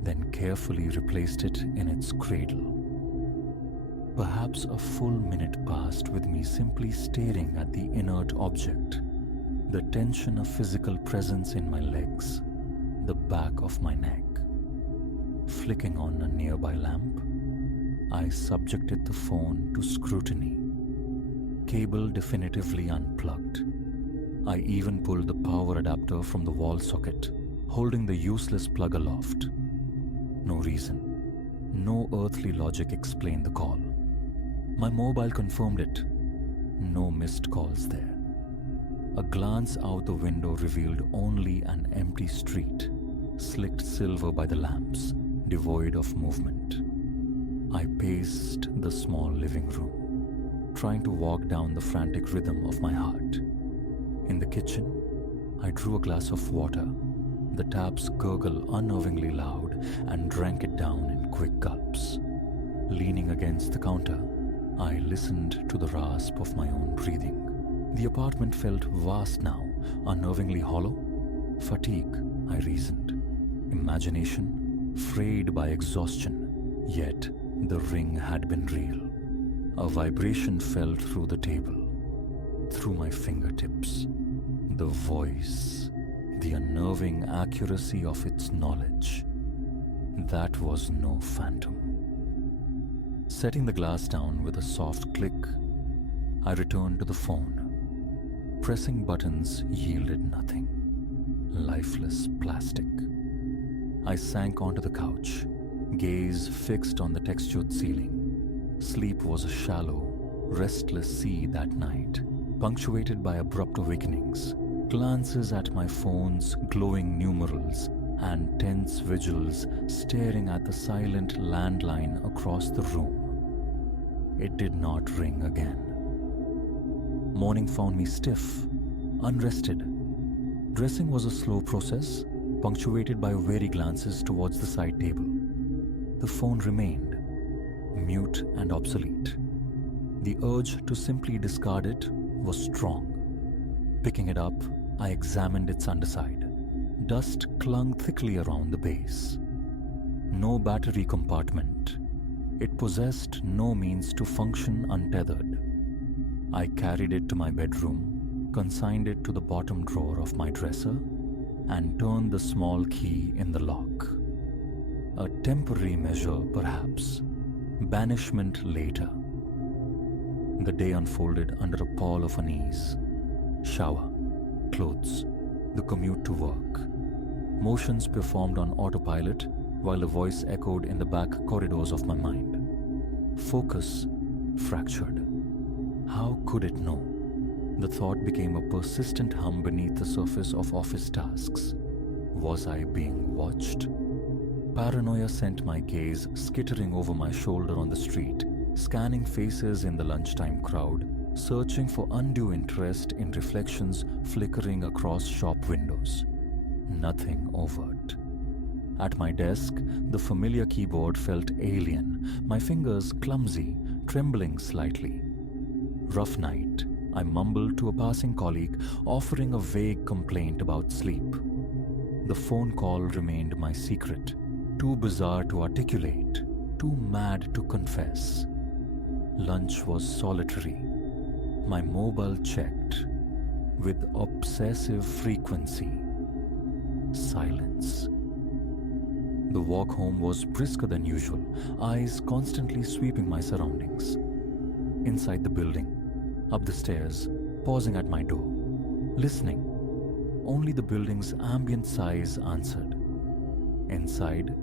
then carefully replaced it in its cradle. Perhaps a full minute passed with me simply staring at the inert object, the tension of physical presence in my legs, the back of my neck. Flicking on a nearby lamp, I subjected the phone to scrutiny. Cable definitively unplugged. I even pulled the power adapter from the wall socket, holding the useless plug aloft. No reason, no earthly logic explained the call. My mobile confirmed it. No missed calls there. A glance out the window revealed only an empty street, slicked silver by the lamps, devoid of movement. I paced the small living room, trying to walk down the frantic rhythm of my heart. In the kitchen, I drew a glass of water, the taps gurgle unnervingly loud, and drank it down in quick gulps. Leaning against the counter, I listened to the rasp of my own breathing. The apartment felt vast now, unnervingly hollow. Fatigue, I reasoned. Imagination, frayed by exhaustion. Yet, the ring had been real. A vibration fell through the table, through my fingertips. The voice, the unnerving accuracy of its knowledge. That was no phantom. Setting the glass down with a soft click, I returned to the phone. Pressing buttons yielded nothing. Lifeless plastic. I sank onto the couch, gaze fixed on the textured ceiling. Sleep was a shallow, restless sea that night, punctuated by abrupt awakenings, glances at my phone's glowing numerals, and tense vigils staring at the silent landline across the room. It did not ring again. Morning found me stiff, unrested. Dressing was a slow process, punctuated by wary glances towards the side table. The phone remained, mute and obsolete. The urge to simply discard it was strong. Picking it up, I examined its underside. Dust clung thickly around the base. No battery compartment. It possessed no means to function untethered. I carried it to my bedroom, consigned it to the bottom drawer of my dresser, and turned the small key in the lock. A temporary measure, perhaps. Banishment later. The day unfolded under a pall of unease. Shower, clothes, the commute to work. Motions performed on autopilot while a voice echoed in the back corridors of my mind. Focus fractured. How could it know? The thought became a persistent hum beneath the surface of office tasks. Was I being watched? Paranoia sent my gaze skittering over my shoulder on the street, scanning faces in the lunchtime crowd, searching for undue interest in reflections flickering across shop windows. Nothing overt. At my desk, the familiar keyboard felt alien, my fingers clumsy, trembling slightly. Rough night, I mumbled to a passing colleague, offering a vague complaint about sleep. The phone call remained my secret, too bizarre to articulate, too mad to confess. Lunch was solitary. My mobile checked, with obsessive frequency. Silence. The walk home was brisker than usual, eyes constantly sweeping my surroundings. Inside the building, up the stairs, pausing at my door, listening. Only the building's ambient sighs answered. Inside,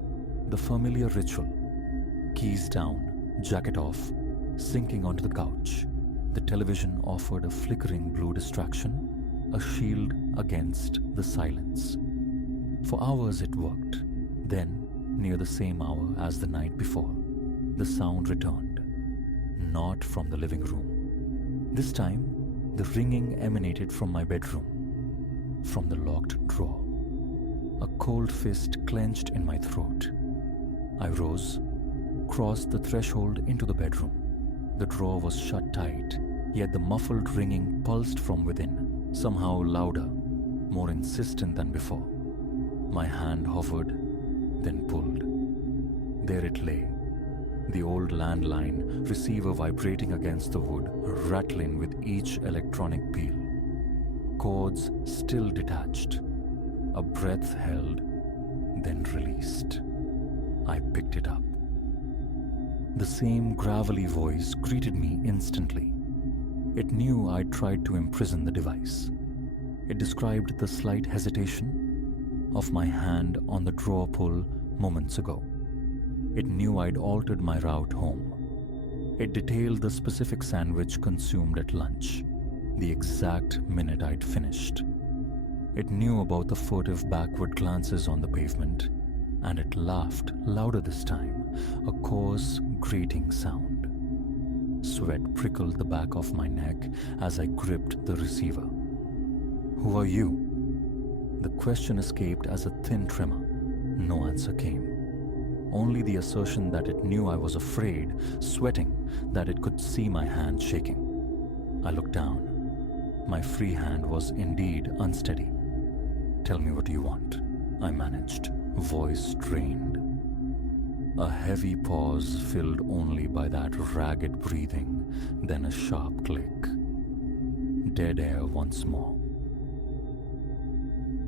the familiar ritual. Keys down, jacket off, sinking onto the couch. The television offered a flickering blue distraction, a shield against the silence. For hours it worked. Then, near the same hour as the night before, the sound returned, not from the living room. This time, the ringing emanated from my bedroom, from the locked drawer. A cold fist clenched in my throat. I rose, crossed the threshold into the bedroom. The drawer was shut tight, yet the muffled ringing pulsed from within, somehow louder, more insistent than before. My hand hovered, then pulled. There it lay, the old landline receiver vibrating against the wood, rattling with each electronic peal. Cords still detached. A breath held, then released. I picked it up. The same gravelly voice greeted me instantly. It knew I'd tried to imprison the device. It described the slight hesitation of my hand on the drawer pull moments ago. It knew I'd altered my route home. It detailed the specific sandwich consumed at lunch, the exact minute I'd finished. It knew about the furtive backward glances on the pavement, and it laughed louder this time, a coarse, grating sound. Sweat prickled the back of my neck as I gripped the receiver. "Who are you?" The question escaped as a thin tremor. No answer came. Only the assertion that it knew I was afraid, sweating, that it could see my hand shaking. I looked down. My free hand was indeed unsteady. "Tell me what you want," I managed, voice strained. A heavy pause filled only by that ragged breathing, then a sharp click. Dead air once more.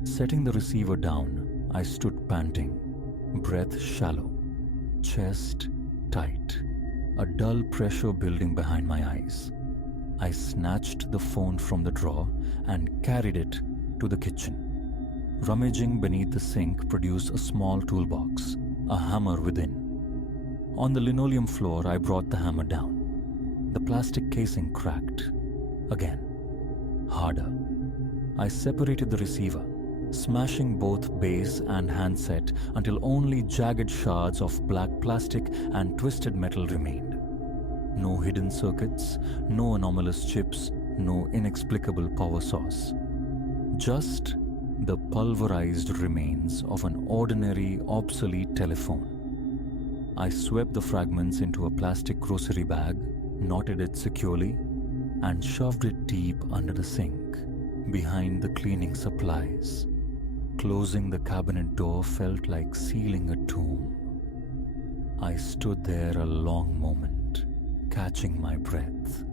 Setting the receiver down, I stood panting, breath shallow, chest tight, a dull pressure building behind my eyes. I snatched the phone from the drawer and carried it to the kitchen. Rummaging beneath the sink produced a small toolbox, a hammer within. On the linoleum floor, I brought the hammer down. The plastic casing cracked. Again. Harder. I separated the receiver, smashing both base and handset until only jagged shards of black plastic and twisted metal remained. No hidden circuits, no anomalous chips, no inexplicable power source. Just the pulverized remains of an ordinary, obsolete telephone. I swept the fragments into a plastic grocery bag, knotted it securely, and shoved it deep under the sink, behind the cleaning supplies. Closing the cabinet door felt like sealing a tomb. I stood there a long moment, catching my breath.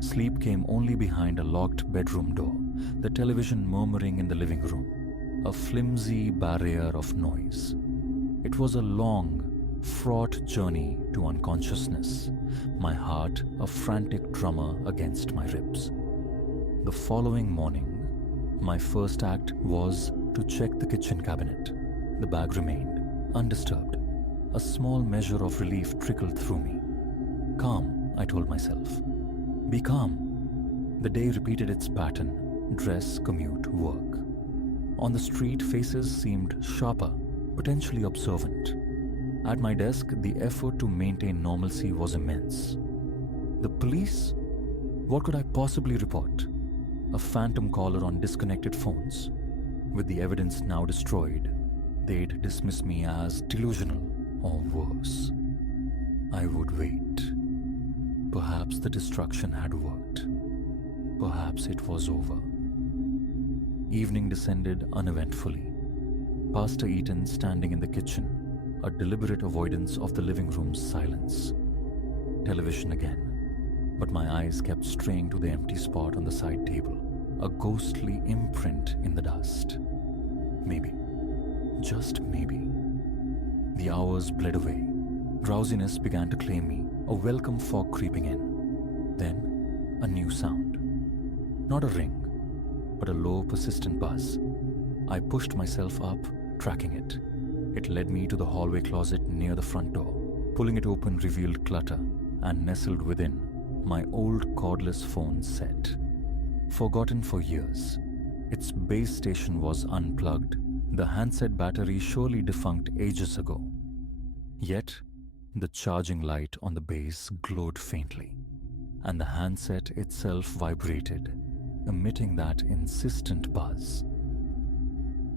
Sleep came only behind a locked bedroom door, the television murmuring in the living room, a flimsy barrier of noise. It was a long, fraught journey to unconsciousness, my heart a frantic drummer against my ribs. The following morning, my first act was to check the kitchen cabinet. The bag remained, undisturbed. A small measure of relief trickled through me. Calm, I told myself. Be calm. The day repeated its pattern: dress, commute, work. On the street, faces seemed sharper, potentially observant. At my desk, the effort to maintain normalcy was immense. The police? What could I possibly report? A phantom caller on disconnected phones. With the evidence now destroyed, they'd dismiss me as delusional or worse. I would wait. Perhaps the destruction had worked. Perhaps it was over. Evening descended uneventfully. Pastor Eaton standing in the kitchen, a deliberate avoidance of the living room's silence. Television again, but my eyes kept straying to the empty spot on the side table, a ghostly imprint in the dust. Maybe, just maybe. The hours bled away. Drowsiness began to claim me, a welcome fog creeping in. Then, a new sound. Not a ring, but a low, persistent buzz. I pushed myself up, tracking it. It led me to the hallway closet near the front door. Pulling it open revealed clutter, and nestled within, my old cordless phone set. Forgotten for years. Its base station was unplugged, The handset battery surely defunct ages ago. Yet, the charging light on the base glowed faintly, and the handset itself vibrated, emitting that insistent buzz.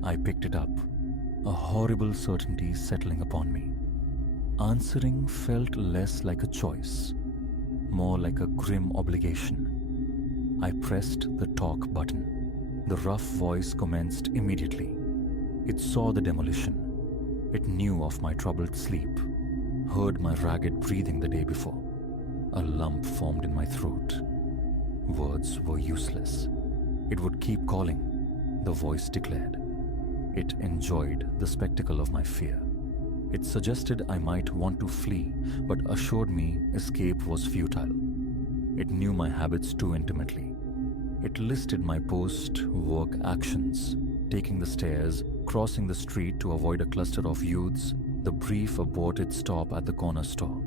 I picked it up, a horrible certainty settling upon me. Answering felt less like a choice, more like a grim obligation. I pressed the talk button. The rough voice commenced immediately. It saw the demolition. It knew of my troubled sleep, heard my ragged breathing the day before. A lump formed in my throat. Words were useless. It would keep calling, the voice declared. It enjoyed the spectacle of my fear. It suggested I might want to flee, but assured me escape was futile. It knew my habits too intimately. It listed my post-work actions, taking the stairs, crossing the street to avoid a cluster of youths, the brief aborted stop at the corner store.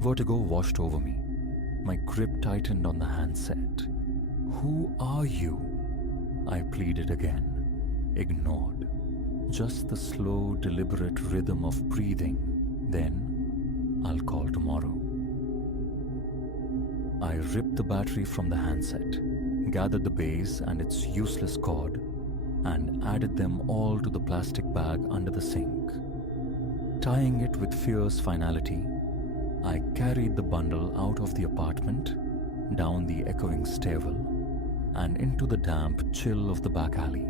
Vertigo washed over me. My grip tightened on the handset. "Who are you?" I pleaded again, ignored. Just the slow, deliberate rhythm of breathing. Then, "I'll call tomorrow." I ripped the battery from the handset, gathered the base and its useless cord, and added them all to the plastic bag under the sink. Tying it with fierce finality, I carried the bundle out of the apartment, down the echoing stairwell, and into the damp chill of the back alley.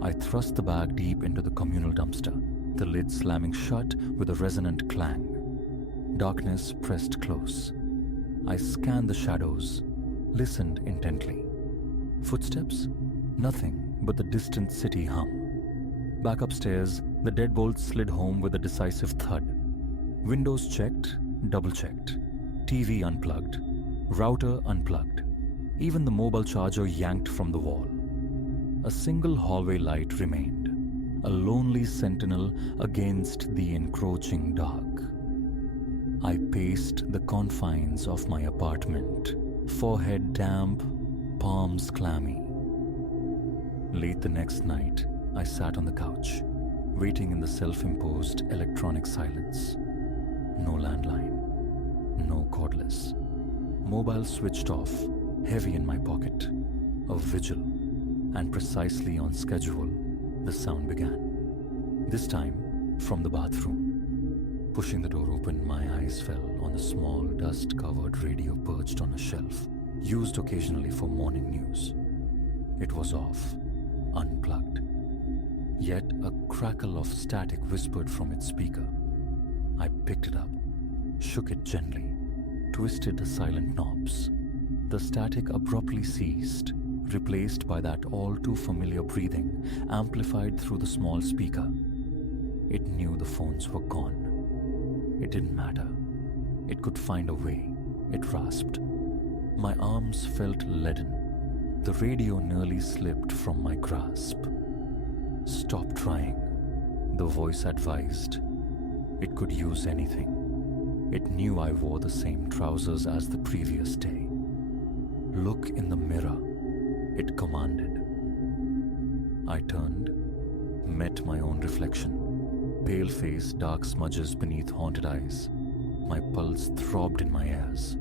I thrust the bag deep into the communal dumpster, the lid slamming shut with a resonant clang. Darkness pressed close. I scanned the shadows, listened intently. Footsteps? Nothing but the distant city hum. Back upstairs, the deadbolt slid home with a decisive thud. Windows checked, double-checked. TV unplugged. Router unplugged. Even the mobile charger yanked from the wall. A single hallway light remained, a lonely sentinel against the encroaching dark. I paced the confines of my apartment, forehead damp, palms clammy. Late the next night, I sat on the couch, waiting in the self-imposed electronic silence. No landline, no cordless. Mobile switched off, heavy in my pocket. A vigil. And precisely on schedule, the sound began. This time, from the bathroom. Pushing the door open, my eyes fell on the small, dust-covered radio perched on a shelf, used occasionally for morning news. It was off, unplugged. Yet a crackle of static whispered from its speaker. I picked it up, shook it gently, twisted the silent knobs. The static abruptly ceased, replaced by that all-too-familiar breathing, amplified through the small speaker. It knew the phones were gone. It didn't matter. It could find a way, it rasped. My arms felt leaden. The radio nearly slipped from my grasp. "Stop trying," the voice advised. It could use anything. It knew I wore the same trousers as the previous day. "Look in the mirror," it commanded. I turned, met my own reflection. Pale face, dark smudges beneath haunted eyes. My pulse throbbed in my ears.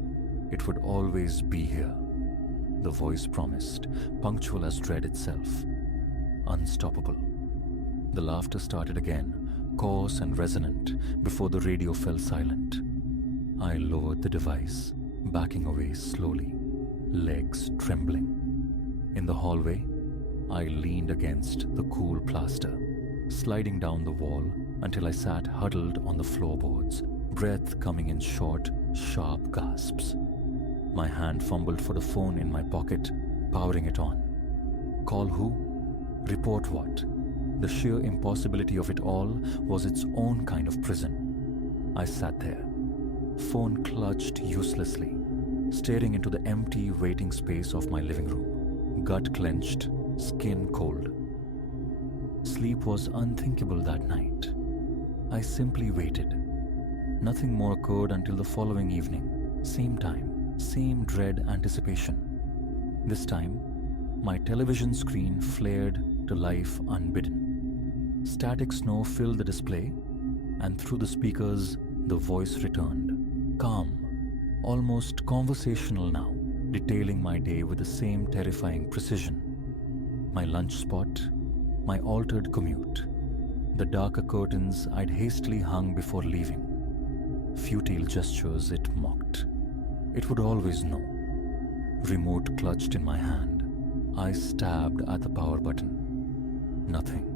It would always be here, the voice promised, punctual as dread itself. Unstoppable. The laughter started again, coarse and resonant, before the radio fell silent. I lowered the device, backing away slowly, legs trembling. In the hallway, I leaned against the cool plaster, sliding down the wall until I sat huddled on the floorboards, breath coming in short, sharp gasps. My hand fumbled for the phone in my pocket, powering it on. Call who? Report what? The sheer impossibility of it all was its own kind of prison. I sat there, phone clutched uselessly, staring into the empty waiting space of my living room, gut clenched, skin cold. Sleep was unthinkable that night. I simply waited. Nothing more occurred until the following evening, same time, same dread anticipation. This time, my television screen flared to life unbidden. Static snow filled the display, and through the speakers, the voice returned, calm, almost conversational now, detailing my day with the same terrifying precision. My lunch spot, my altered commute, the darker curtains I'd hastily hung before leaving. Futile gestures it mocked. It would always know. Remote clutched in my hand, I stabbed at the power button. Nothing.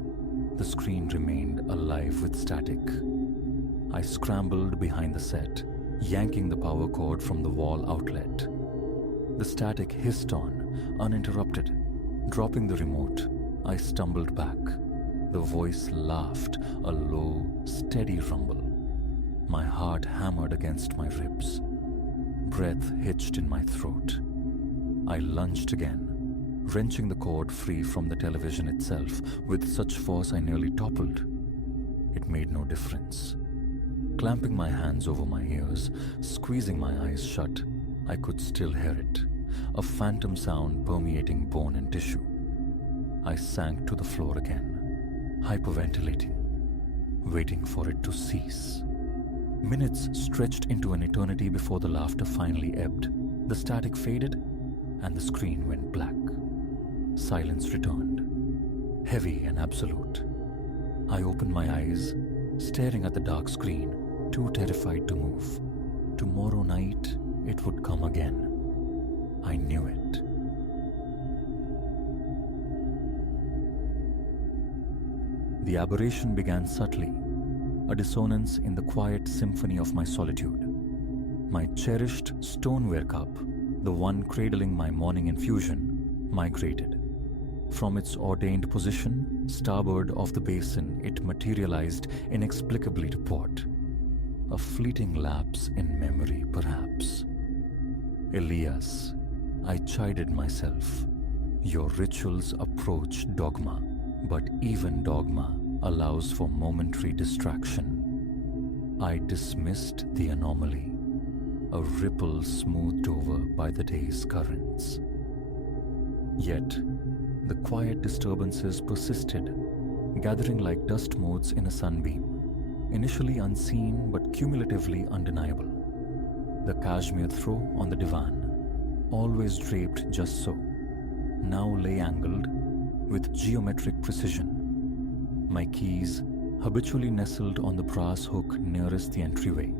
The screen remained alive with static. I scrambled behind the set, yanking the power cord from the wall outlet. The static hissed on, uninterrupted. Dropping the remote, I stumbled back. The voice laughed, a low, steady rumble. My heart hammered against my ribs. Breath hitched in my throat. I lunged again, wrenching the cord free from the television itself with such force I nearly toppled. It made no difference. Clamping my hands over my ears, squeezing my eyes shut, I could still hear it, a phantom sound permeating bone and tissue. I sank to the floor again, hyperventilating, waiting for it to cease. Minutes stretched into an eternity before the laughter finally ebbed. The static faded, and the screen went black. Silence returned, heavy and absolute. I opened my eyes, staring at the dark screen, too terrified to move. Tomorrow night, it would come again. I knew it. The aberration began subtly, a dissonance in the quiet symphony of my solitude. My cherished stoneware cup, the one cradling my morning infusion, migrated. From its ordained position, starboard of the basin, it materialized inexplicably to port. A fleeting lapse in memory, perhaps. Elias, I chided myself. Your rituals approach dogma, but even dogma allows for momentary distraction. I dismissed the anomaly, a ripple smoothed over by the day's currents. Yet, the quiet disturbances persisted, gathering like dust motes in a sunbeam, initially unseen but cumulatively undeniable. The cashmere throw on the divan, always draped just so, now lay angled with geometric precision. My keys, habitually nestled on the brass hook nearest the entryway,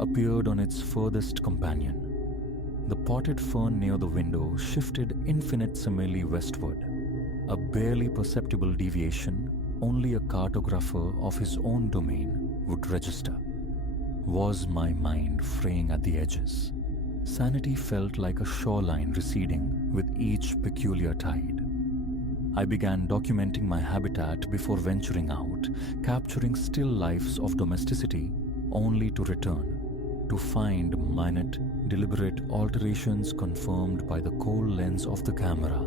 appeared on its furthest companion. The potted fern near the window shifted infinitesimally westward, a barely perceptible deviation only a cartographer of his own domain would register. Was my mind fraying at the edges? Sanity felt like a shoreline receding with each peculiar tide. I began documenting my habitat before venturing out, capturing still lifes of domesticity, only to return, to find minute, deliberate alterations confirmed by the cold lens of the camera.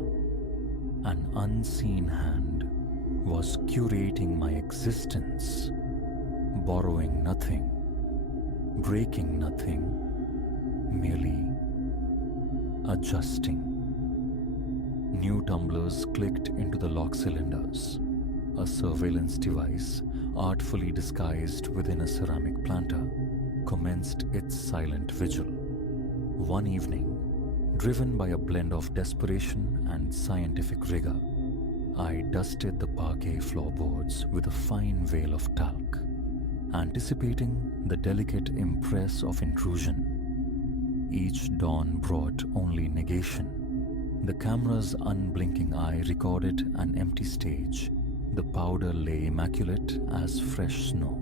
An unseen hand was curating my existence, borrowing nothing, breaking nothing, merely adjusting. New tumblers clicked into the lock cylinders. A surveillance device, artfully disguised within a ceramic planter, commenced its silent vigil. One evening, driven by a blend of desperation and scientific rigor, I dusted the parquet floorboards with a fine veil of talc, anticipating the delicate impress of intrusion. Each dawn brought only negation. The camera's unblinking eye recorded an empty stage. The powder lay immaculate as fresh snow.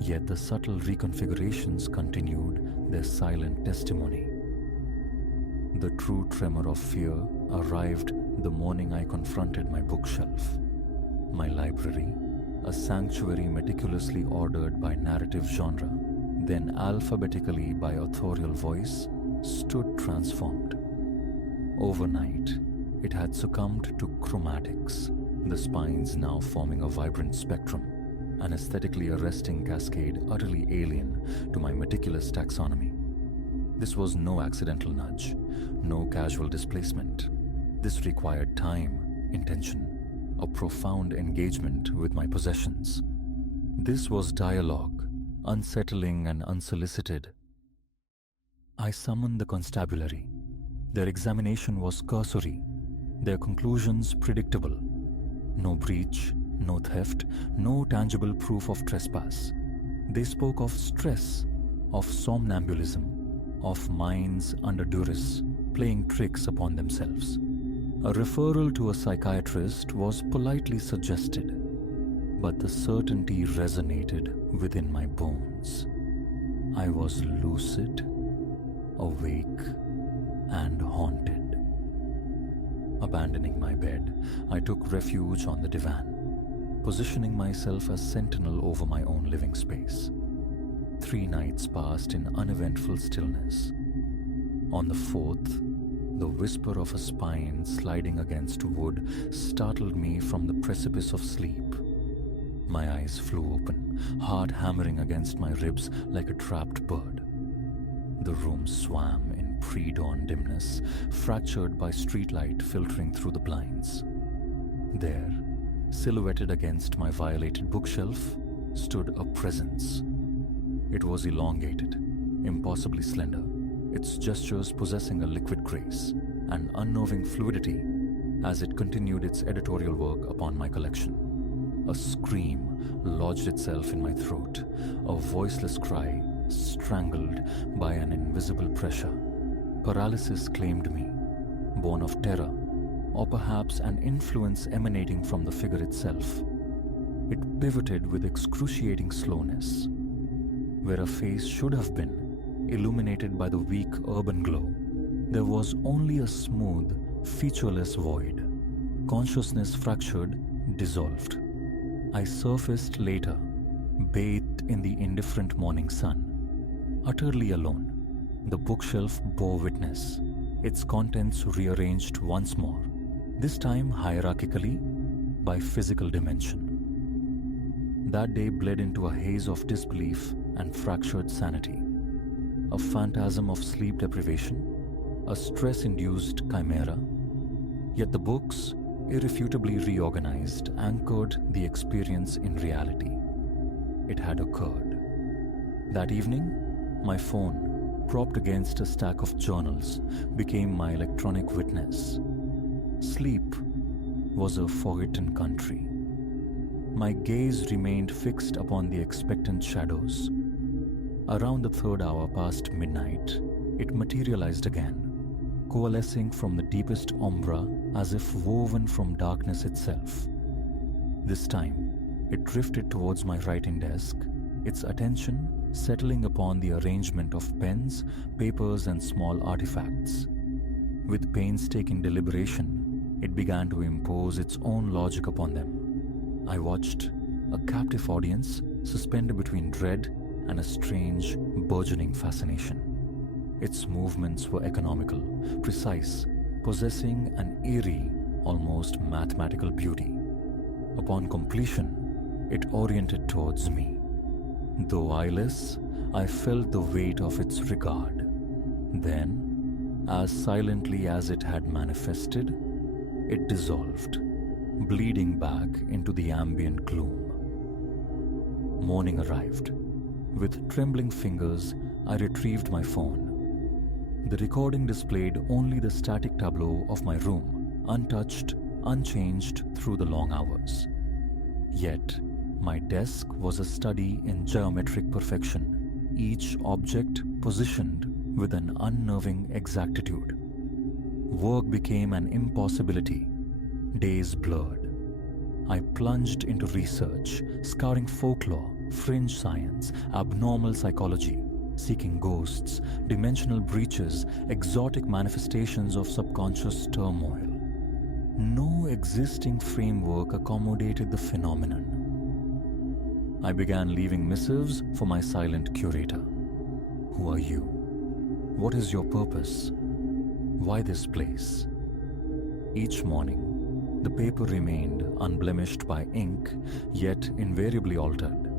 Yet the subtle reconfigurations continued their silent testimony. The true tremor of fear arrived the morning I confronted my bookshelf. My library, a sanctuary meticulously ordered by narrative genre, then alphabetically by authorial voice, stood transformed. Overnight, it had succumbed to chromatics, the spines now forming a vibrant spectrum, an aesthetically arresting cascade utterly alien to my meticulous taxonomy. This was no accidental nudge, no casual displacement. This required time, intention, a profound engagement with my possessions. This was dialogue, unsettling and unsolicited. I summoned the constabulary. Their examination was cursory, their conclusions predictable. No breach, no theft, no tangible proof of trespass. They spoke of stress, of somnambulism, of minds under duress, playing tricks upon themselves. A referral to a psychiatrist was politely suggested, but the certainty resonated within my bones. I was lucid, awake, and haunted. Abandoning my bed, I took refuge on the divan, positioning myself as sentinel over my own living space. 3 nights passed in uneventful stillness. On the 4th, the whisper of a spine sliding against wood startled me from the precipice of sleep. My eyes flew open, heart hammering against my ribs like a trapped bird. The room swam in pre-dawn dimness, fractured by streetlight filtering through the blinds. There, silhouetted against my violated bookshelf, stood a presence. It was elongated, impossibly slender, its gestures possessing a liquid grace and unnerving fluidity as it continued its editorial work upon my collection. A scream lodged itself in my throat, a voiceless cry strangled by an invisible pressure. Paralysis claimed me, born of terror, or perhaps an influence emanating from the figure itself. It pivoted with excruciating slowness. Where a face should have been, illuminated by the weak urban glow, there was only a smooth, featureless void. Consciousness fractured, dissolved. I surfaced later, bathed in the indifferent morning sun. Utterly alone, the bookshelf bore witness, its contents rearranged once more, this time hierarchically by physical dimension. That day bled into a haze of disbelief and fractured sanity. A phantasm of sleep deprivation, a stress-induced chimera. Yet the books, irrefutably reorganized, anchored the experience in reality. It had occurred. That evening, my phone, propped against a stack of journals, became my electronic witness. Sleep was a forgotten country. My gaze remained fixed upon the expectant shadows. Around the 3rd hour past midnight, it materialized again, coalescing from the deepest umbra as if woven from darkness itself. This time, it drifted towards my writing desk, its attention settling upon the arrangement of pens, papers, and small artifacts. With painstaking deliberation, it began to impose its own logic upon them. I watched, a captive audience, suspended between dread and a strange, burgeoning fascination. Its movements were economical, precise, possessing an eerie, almost mathematical beauty. Upon completion, it oriented towards me. Though eyeless, I felt the weight of its regard. Then, as silently as it had manifested, it dissolved, bleeding back into the ambient gloom. Morning arrived. With trembling fingers, I retrieved my phone. The recording displayed only the static tableau of my room, untouched, unchanged through the long hours. Yet, my desk was a study in geometric perfection, each object positioned with an unnerving exactitude. Work became an impossibility. Days blurred. I plunged into research, scouring folklore, fringe science, abnormal psychology, seeking ghosts, dimensional breaches, exotic manifestations of subconscious turmoil. No existing framework accommodated the phenomenon. I began leaving missives for my silent curator. Who are you? What is your purpose? Why this place? Each morning, the paper remained unblemished by ink, yet invariably altered,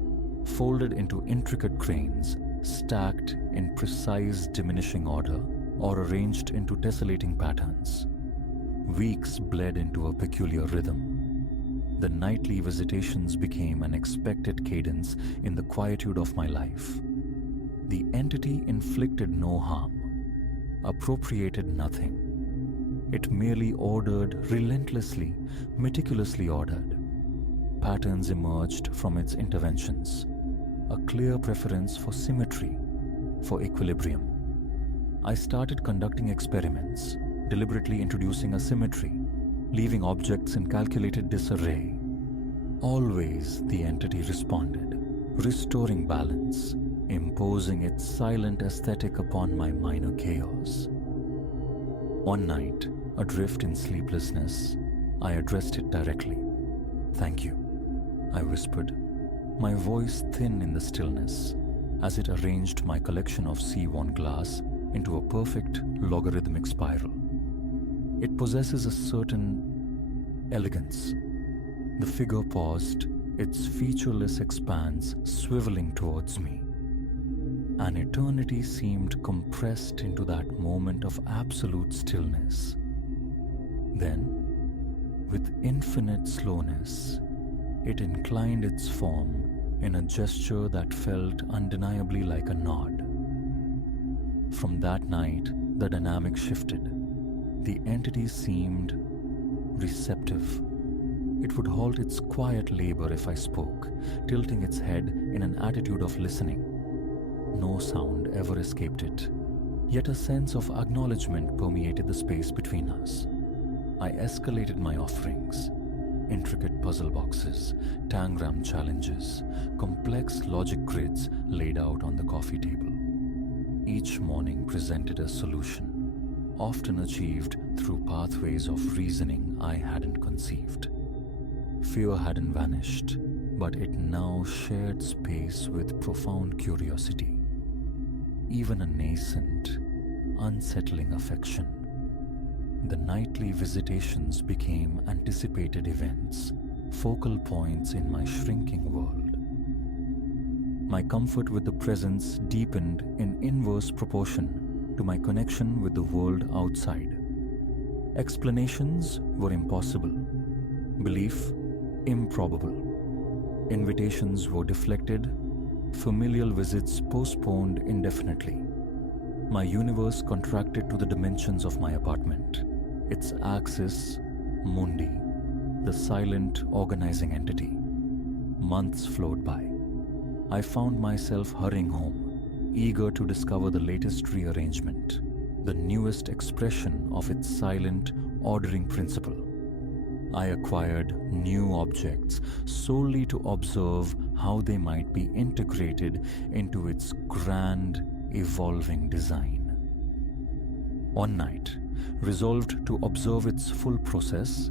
folded into intricate grains, stacked in precise diminishing order, or arranged into tessellating patterns. Weeks bled into a peculiar rhythm. The nightly visitations became an expected cadence in the quietude of my life. The entity inflicted no harm, appropriated nothing. It merely ordered relentlessly, meticulously ordered. Patterns emerged from its interventions, a clear preference for symmetry, for equilibrium. I started conducting experiments, deliberately introducing asymmetry, leaving objects in calculated disarray. Always the entity responded, restoring balance, imposing its silent aesthetic upon my minor chaos. One night, adrift in sleeplessness, I addressed it directly. "Thank you," I whispered, my voice thin in the stillness, as it arranged my collection of sea-worn glass into a perfect logarithmic spiral. It possesses a certain elegance. The figure paused, its featureless expanse swiveling towards me. An eternity seemed compressed into that moment of absolute stillness. Then, with infinite slowness, it inclined its form in a gesture that felt undeniably like a nod. From that night, the dynamic shifted. The entity seemed receptive. It would halt its quiet labor if I spoke, tilting its head in an attitude of listening. No sound ever escaped it, yet a sense of acknowledgement permeated the space between us. I escalated my offerings. Intricate puzzle boxes, tangram challenges, complex logic grids laid out on the coffee table. Each morning presented a solution, often achieved through pathways of reasoning I hadn't conceived. Fear hadn't vanished, but it now shared space with profound curiosity, even a nascent, unsettling affection. The nightly visitations became anticipated events, focal points in my shrinking world. My comfort with the presence deepened in inverse proportion to my connection with the world outside. Explanations were impossible, belief improbable. Invitations were deflected, familial visits postponed indefinitely. My universe contracted to the dimensions of my apartment, its axis mundi, the silent organizing entity. Months flowed by. I found myself hurrying home, eager to discover the latest rearrangement, the newest expression of its silent ordering principle. I acquired new objects solely to observe how they might be integrated into its grand, evolving design. One night, resolved to observe its full process,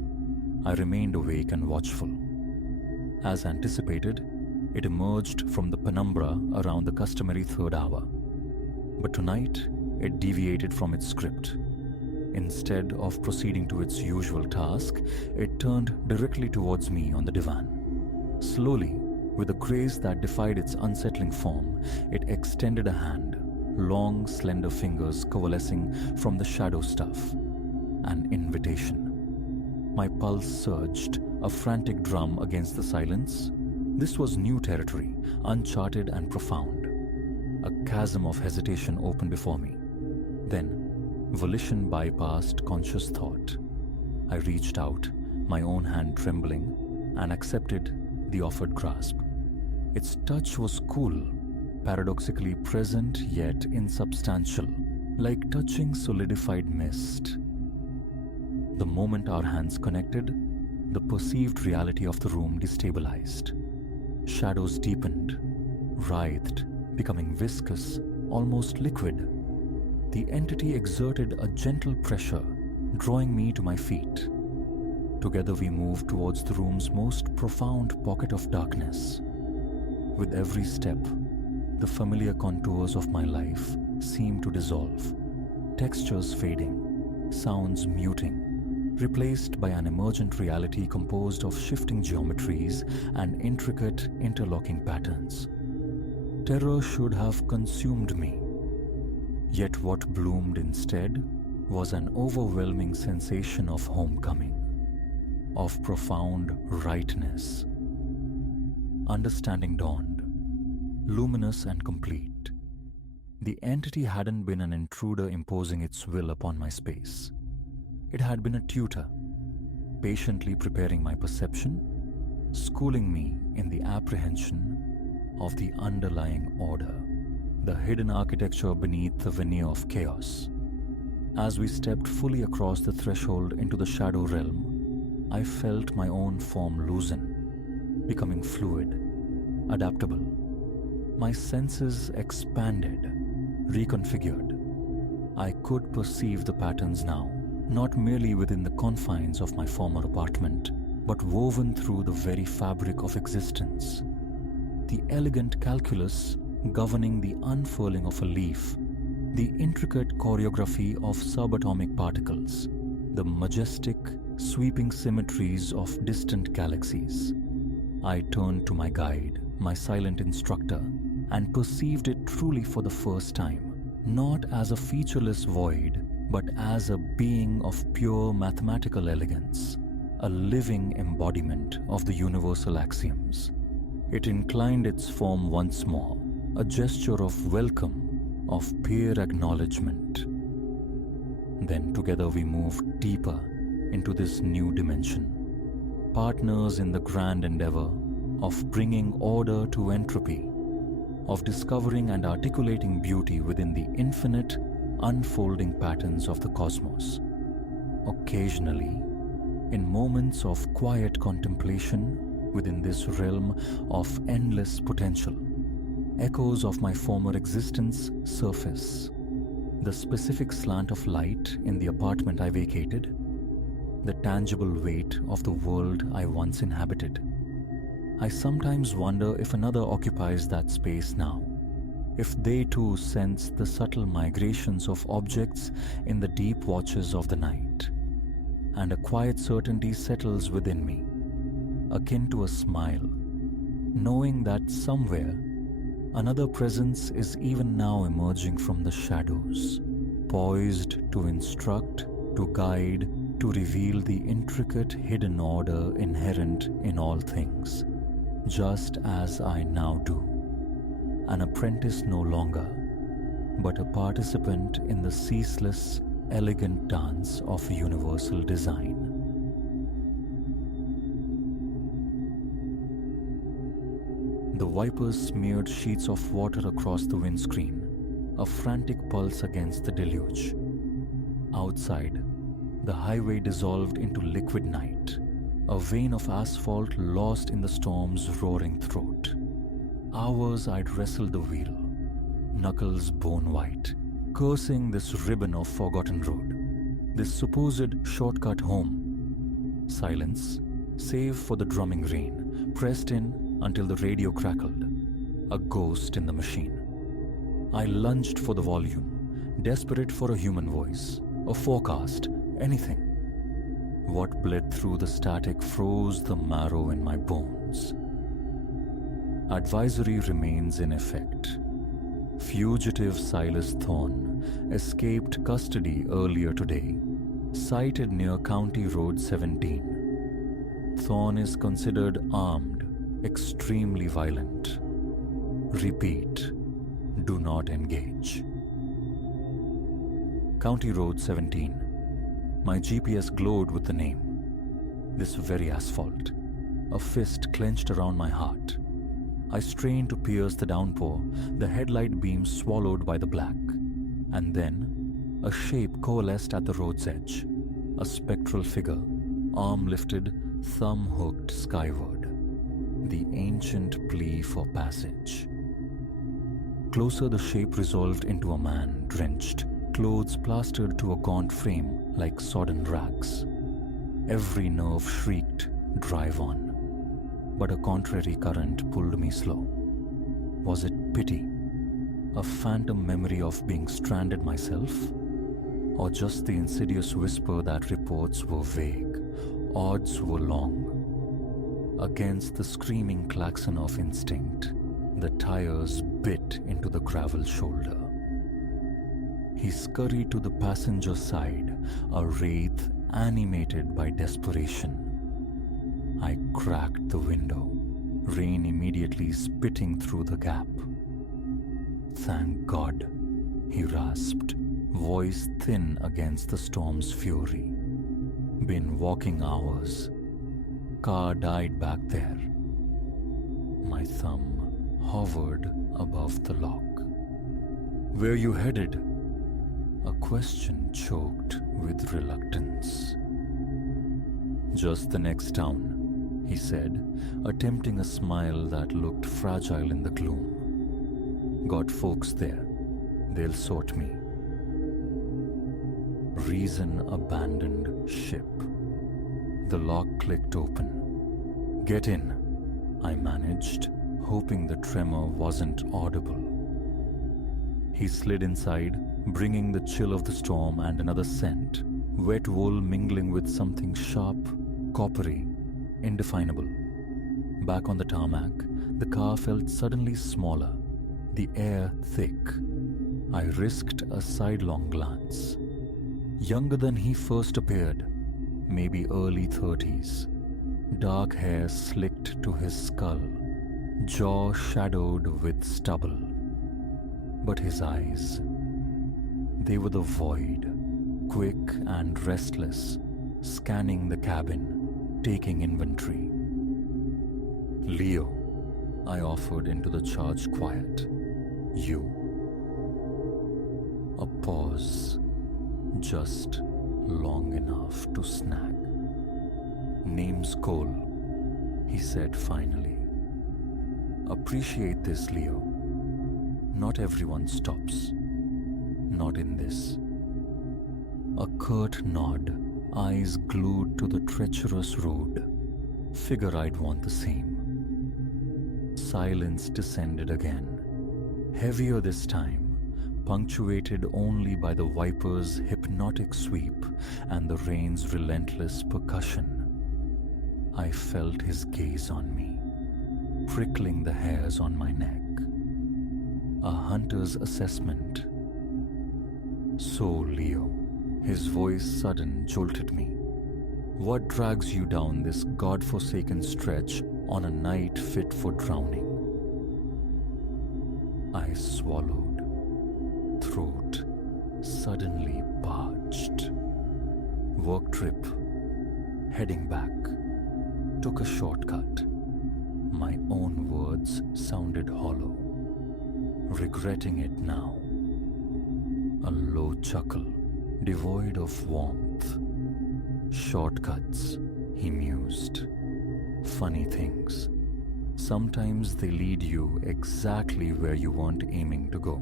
I remained awake and watchful. As anticipated, it emerged from the penumbra around the customary third hour. But tonight, it deviated from its script. Instead of proceeding to its usual task, it turned directly towards me on the divan. Slowly, with a grace that defied its unsettling form, it extended a hand, long, slender fingers coalescing from the shadow stuff. An invitation. My pulse surged, a frantic drum against the silence. This was new territory, uncharted and profound. A chasm of hesitation opened before me. Then, volition bypassed conscious thought. I reached out, my own hand trembling, and accepted the offered grasp. Its touch was cool, paradoxically present yet insubstantial, like touching solidified mist. The moment our hands connected, the perceived reality of the room destabilized. Shadows deepened, writhed, becoming viscous, almost liquid. The entity exerted a gentle pressure, drawing me to my feet. Together we moved towards the room's most profound pocket of darkness. With every step, the familiar contours of my life seemed to dissolve, textures fading, sounds muting, replaced by an emergent reality composed of shifting geometries and intricate interlocking patterns. Terror should have consumed me. Yet what bloomed instead was an overwhelming sensation of homecoming, of profound rightness. Understanding dawned, luminous and complete. The entity hadn't been an intruder imposing its will upon my space. It had been a tutor, patiently preparing my perception, schooling me in the apprehension of the underlying order, the hidden architecture beneath the veneer of chaos. As we stepped fully across the threshold into the shadow realm, I felt my own form loosen, becoming fluid, adaptable. My senses expanded, reconfigured. I could perceive the patterns now, not merely within the confines of my former apartment, but woven through the very fabric of existence. The elegant calculus governing the unfurling of a leaf, the intricate choreography of subatomic particles, the majestic, sweeping symmetries of distant galaxies. I turned to my guide, my silent instructor, and perceived it truly for the first time, not as a featureless void, but as a being of pure mathematical elegance, a living embodiment of the universal axioms. It inclined its form once more, a gesture of welcome, of peer acknowledgement. Then together we moved deeper into this new dimension, partners in the grand endeavor of bringing order to entropy, of discovering and articulating beauty within the infinite, unfolding patterns of the cosmos. Occasionally, in moments of quiet contemplation within this realm of endless potential, echoes of my former existence surface. The specific slant of light in the apartment I vacated, the tangible weight of the world I once inhabited. I sometimes wonder if another occupies that space now, if they too sense the subtle migrations of objects in the deep watches of the night, and a quiet certainty settles within me, akin to a smile, knowing that somewhere another presence is even now emerging from the shadows, poised to instruct, to guide, to reveal the intricate hidden order inherent in all things, just as I now do. An apprentice no longer, but a participant in the ceaseless, elegant dance of universal design. The wipers smeared sheets of water across the windscreen, a frantic pulse against the deluge. Outside, the highway dissolved into liquid night, a vein of asphalt lost in the storm's roaring throat. Hours I'd wrestled the wheel, knuckles bone white, cursing this ribbon of forgotten road, this supposed shortcut home. Silence, save for the drumming rain, pressed in until the radio crackled, a ghost in the machine. I lunged for the volume, desperate for a human voice, a forecast, anything. What bled through the static froze the marrow in my bones. Advisory remains in effect. Fugitive Silas Thorne escaped custody earlier today, sighted near County Road 17. Thorne is considered armed, extremely violent. Repeat, do not engage. County Road 17. My GPS glowed with the name. This very asphalt. A fist clenched around my heart. I strained to pierce the downpour, the headlight beams swallowed by the black. And then, a shape coalesced at the road's edge. A spectral figure, arm lifted, thumb hooked skyward. The ancient plea for passage. Closer, the shape resolved into a man, drenched, clothes plastered to a gaunt frame like sodden rags. Every nerve shrieked, drive on. But a contrary current pulled me slow. Was it pity? A phantom memory of being stranded myself? Or just the insidious whisper that reports were vague, odds were long? Against the screaming klaxon of instinct, the tires bit into the gravel shoulder. He scurried to the passenger side, a wraith animated by desperation. I cracked the window, rain immediately spitting through the gap. "Thank God," he rasped, voice thin against the storm's fury. "Been walking hours. Car died back there." My thumb hovered above the lock. "Where you headed?" A question choked with reluctance. "Just the next town," he said, attempting a smile that looked fragile in the gloom. "Got folks there. They'll sort me." Reason abandoned ship. The lock clicked open. "Get in," I managed, hoping the tremor wasn't audible. He slid inside, bringing the chill of the storm and another scent, wet wool mingling with something sharp, coppery, indefinable. Back on the tarmac, the car felt suddenly smaller, the air thick. I risked a sidelong glance. Younger than he first appeared, maybe early 30s. Dark hair slicked to his skull, jaw shadowed with stubble. But his eyes, they were the void, quick and restless, scanning the cabin, taking inventory. "Leo," I offered into the charged quiet. "You." A pause, just long enough to snag. "Name's Cole," he said finally. "Appreciate this, Leo. Not everyone stops. Not in this." A curt nod, eyes glued to the treacherous road. Figure I'd want the same. Silence descended again, heavier this time, punctuated only by the wiper's hypnotic sweep and the rain's relentless percussion. I felt his gaze on me, prickling the hairs on my neck. A hunter's assessment. "So, Leo," his voice sudden jolted me. "What drags you down this god-forsaken stretch on a night fit for drowning?" I swallowed, throat suddenly parched. "Work trip. Heading back. Took a shortcut." My own words sounded hollow. Regretting it now. A low chuckle, devoid of warmth. "Shortcuts," he mused. "Funny things. Sometimes they lead you exactly where you weren't aiming to go."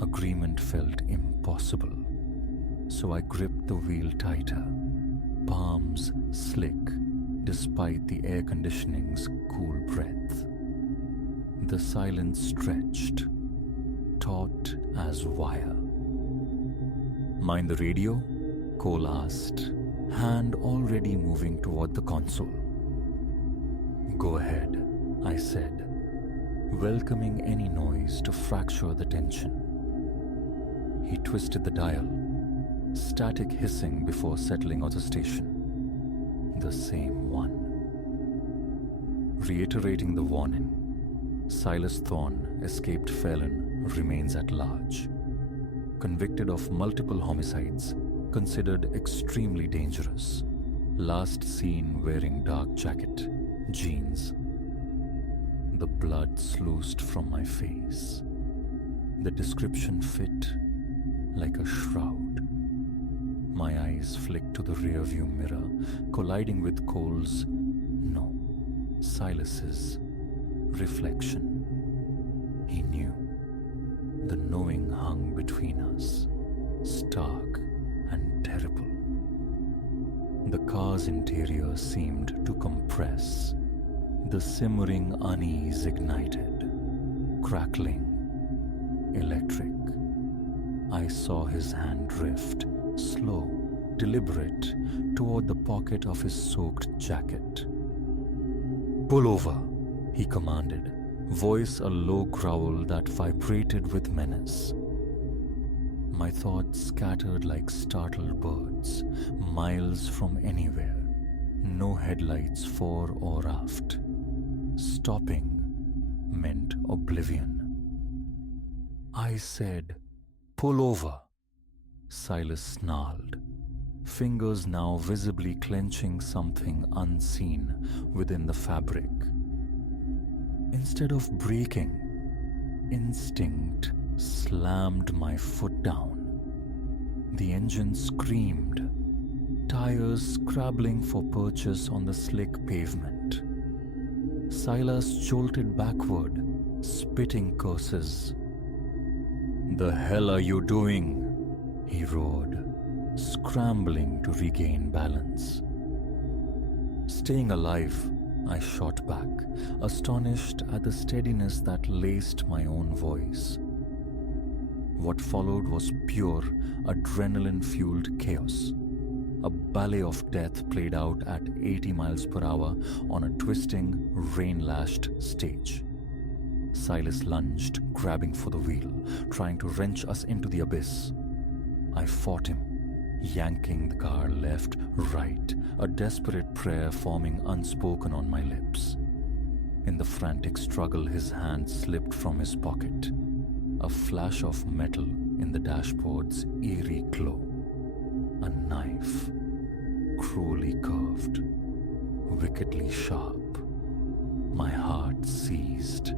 Agreement felt impossible, so I gripped the wheel tighter, palms slick despite the air conditioning's cool breath. The silence stretched, taut as wire. "Mind the radio?" Cole asked, hand already moving toward the console. "Go ahead," I said, welcoming any noise to fracture the tension. He twisted the dial, static hissing before settling on the station. The same one. Reiterating the warning, Silas Thorne, escaped felon, remains at large. Convicted of multiple homicides, considered extremely dangerous. Last seen wearing dark jacket, jeans. The blood sluiced from my face. The description fit like a shroud. My eyes flicked to the rearview mirror, colliding with Cole's, no, Silas's, reflection. He knew. The knowing hung between us, stark and terrible. The car's interior seemed to compress. The simmering unease ignited, crackling, electric. I saw his hand drift, slow, deliberate, toward the pocket of his soaked jacket. "Pull over," he commanded, voice a low growl that vibrated with menace. My thoughts scattered like startled birds, miles from anywhere, No headlights fore or aft. Stopping meant oblivion. I said, "Pull over." Silas snarled, fingers now visibly clenching something unseen within the fabric. Instead of braking, instinct slammed my foot down. The engine screamed, tires scrabbling for purchase on the slick pavement. Silas jolted backward, spitting curses. "The hell are you doing?" he roared, scrambling to regain balance. "Staying alive," I shot back, astonished at the steadiness that laced my own voice. What followed was pure, adrenaline-fueled chaos. A ballet of death played out at 80 miles per hour on a twisting, rain-lashed stage. Silas lunged, grabbing for the wheel, trying to wrench us into the abyss. I fought him, yanking the car left, right, a desperate prayer forming unspoken on my lips. In the frantic struggle, his hand slipped from his pocket. A flash of metal in the dashboard's eerie glow. A knife, cruelly curved, wickedly sharp. My heart seized.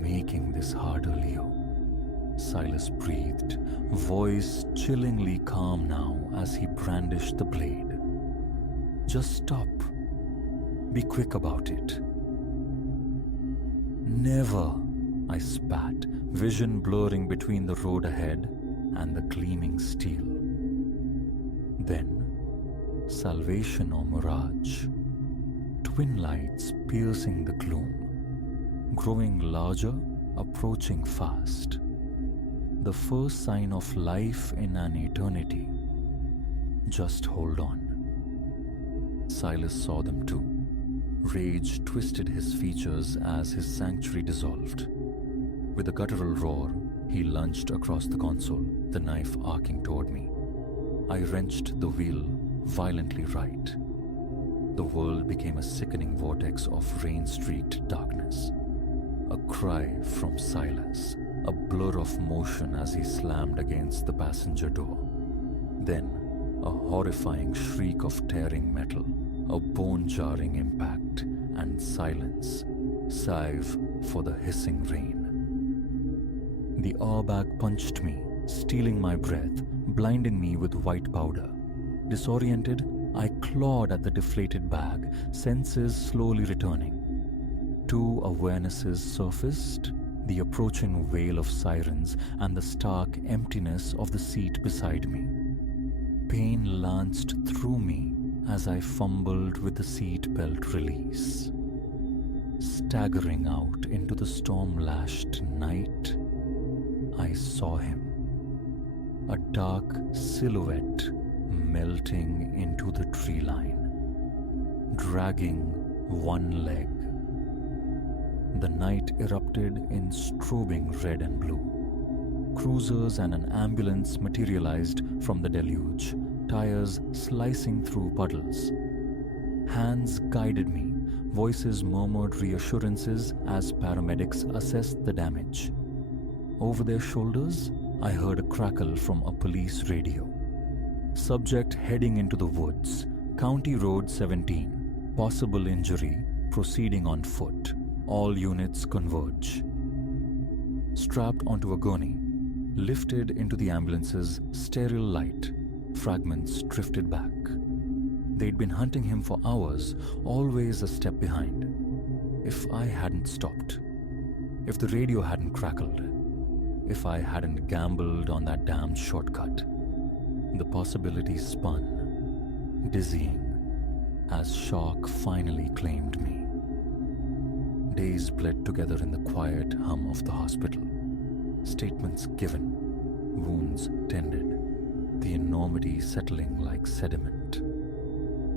"Making this harder, Leo," Silas breathed, voice chillingly calm now as he brandished the blade. "Just stop. Be quick about it." "Never," I spat, vision blurring between the road ahead and the gleaming steel. Then, salvation or mirage, twin lights piercing the gloom, growing larger, approaching fast. The first sign of life in an eternity. Just hold on. Silas saw them too. Rage twisted his features as his sanctuary dissolved. With a guttural roar, he lunged across the console, the knife arcing toward me. I wrenched the wheel violently right. The world became a sickening vortex of rain-streaked darkness. A cry from Silas, a blur of motion as he slammed against the passenger door. Then, a horrifying shriek of tearing metal, a bone-jarring impact, and silence, save for the hissing rain. The airbag punched me, stealing my breath, blinding me with white powder. Disoriented, I clawed at the deflated bag, senses slowly returning. Two awarenesses surfaced, the approaching wail of sirens and the stark emptiness of the seat beside me. Pain lanced through me as I fumbled with the seat belt release. Staggering out into the storm-lashed night, I saw him. A dark silhouette melting into the tree line, dragging one leg. The night erupted in strobing red and blue. Cruisers and an ambulance materialized from the deluge, tires slicing through puddles. Hands guided me, voices murmured reassurances as paramedics assessed the damage. Over their shoulders, I heard a crackle from a police radio. Subject heading into the woods, County Road 17, possible injury, proceeding on foot. All units converge. Strapped onto a gurney, lifted into the ambulance's sterile light, fragments drifted back. They'd been hunting him for hours, always a step behind. If I hadn't stopped, if the radio hadn't crackled, if I hadn't gambled on that damned shortcut, the possibilities spun, dizzying, as shock finally claimed me. Days bled together in the quiet hum of the hospital. Statements given, wounds tended, the enormity settling like sediment.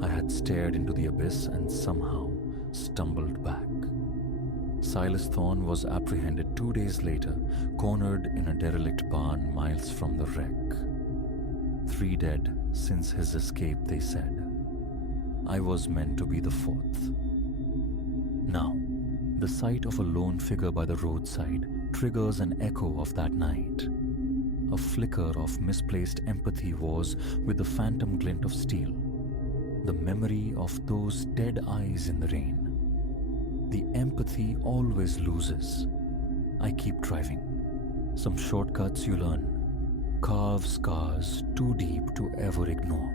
I had stared into the abyss and somehow stumbled back. Silas Thorne was apprehended 2 days later, cornered in a derelict barn miles from the wreck. 3 dead since his escape, they said. I was meant to be the fourth. Now, the sight of a lone figure by the roadside triggers an echo of that night. A flicker of misplaced empathy was with the phantom glint of steel, the memory of those dead eyes in the rain. The empathy always loses. I keep driving. Some shortcuts you learn carve scars too deep to ever ignore,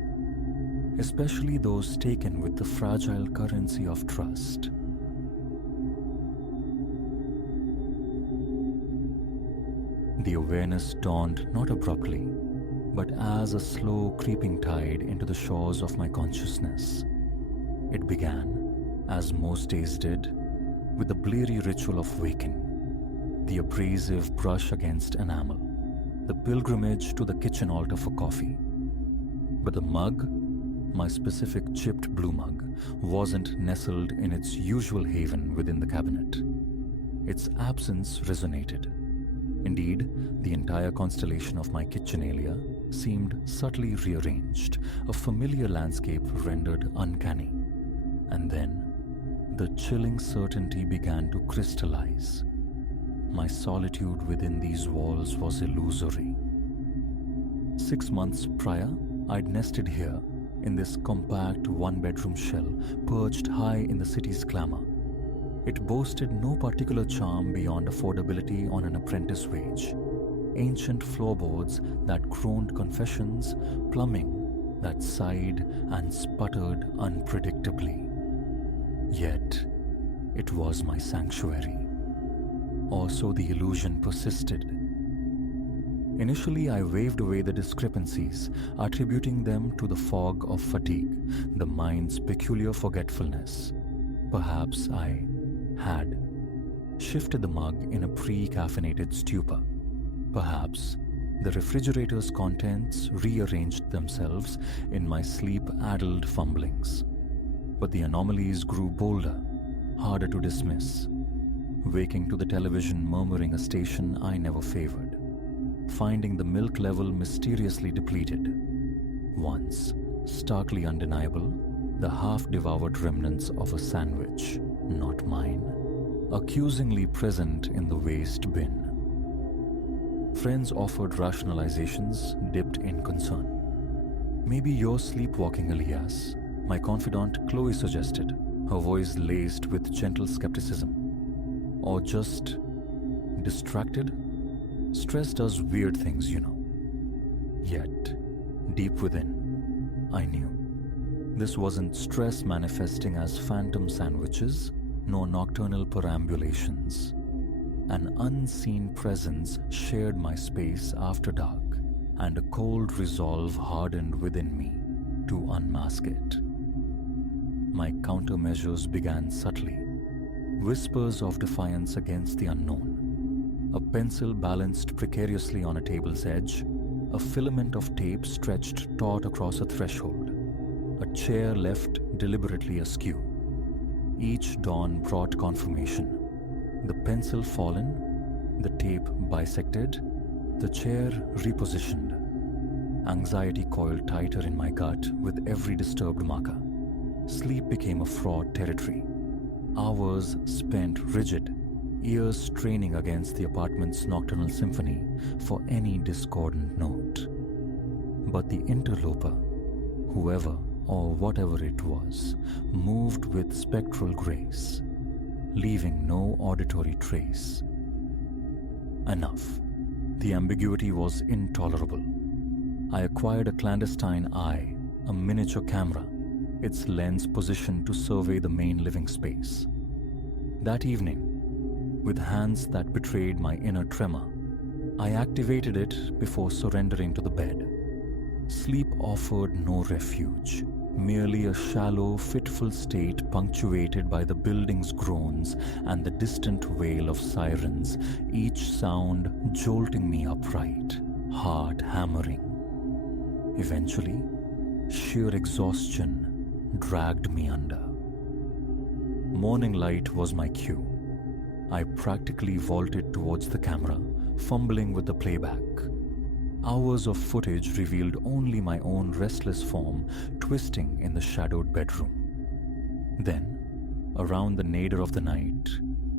especially those taken with the fragile currency of trust. The awareness dawned not abruptly, but as a slow creeping tide into the shores of my consciousness. It began, as most days did, with the bleary ritual of waking, the abrasive brush against enamel, the pilgrimage to the kitchen altar for coffee. But the mug, my specific chipped blue mug, wasn't nestled in its usual haven within the cabinet. Its absence resonated. Indeed, the entire constellation of my kitchenalia seemed subtly rearranged, a familiar landscape rendered uncanny. And then, the chilling certainty began to crystallize. My solitude within these walls was illusory. 6 months prior, I'd nested here, in this compact one-bedroom shell perched high in the city's glamour. It boasted no particular charm beyond affordability on an apprentice wage, ancient floorboards that groaned confessions, plumbing that sighed and sputtered unpredictably. Yet, it was my sanctuary. Or so the illusion persisted. Initially, I waved away the discrepancies, attributing them to the fog of fatigue, the mind's peculiar forgetfulness. Perhaps I had shifted the mug in a pre-caffeinated stupor. Perhaps the refrigerator's contents rearranged themselves in my sleep-addled fumblings. But the anomalies grew bolder, harder to dismiss, waking to the television murmuring a station I never favored, finding the milk level mysteriously depleted. Once, starkly undeniable, the half-devoured remnants of a sandwich, not mine, accusingly present in the waste bin. Friends offered rationalizations dipped in concern. "Maybe you're sleepwalking, Elias," my confidant Chloe suggested, her voice laced with gentle skepticism. "Or just distracted? Stress does weird things, you know." Yet, deep within, I knew. This wasn't stress manifesting as phantom sandwiches, nor nocturnal perambulations. An unseen presence shared my space after dark, and a cold resolve hardened within me to unmask it. My countermeasures began subtly, whispers of defiance against the unknown. A pencil balanced precariously on a table's edge, a filament of tape stretched taut across a threshold, a chair left deliberately askew. Each dawn brought confirmation. The pencil fallen, the tape bisected, the chair repositioned. Anxiety coiled tighter in my gut with every disturbed marker. Sleep became a fraught territory. Hours spent rigid, ears straining against the apartment's nocturnal symphony for any discordant note. But the interloper, whoever or whatever it was, moved with spectral grace, leaving no auditory trace. Enough. The ambiguity was intolerable. I acquired a clandestine eye, a miniature camera, its lens positioned to survey the main living space. That evening, with hands that betrayed my inner tremor, I activated it before surrendering to the bed. Sleep offered no refuge, merely a shallow, fitful state punctuated by the building's groans and the distant wail of sirens, each sound jolting me upright, heart hammering. Eventually, sheer exhaustion dragged me under. Morning light was my cue. I practically vaulted towards the camera, fumbling with the playback. Hours of footage revealed only my own restless form twisting in the shadowed bedroom. Then, around the nadir of the night,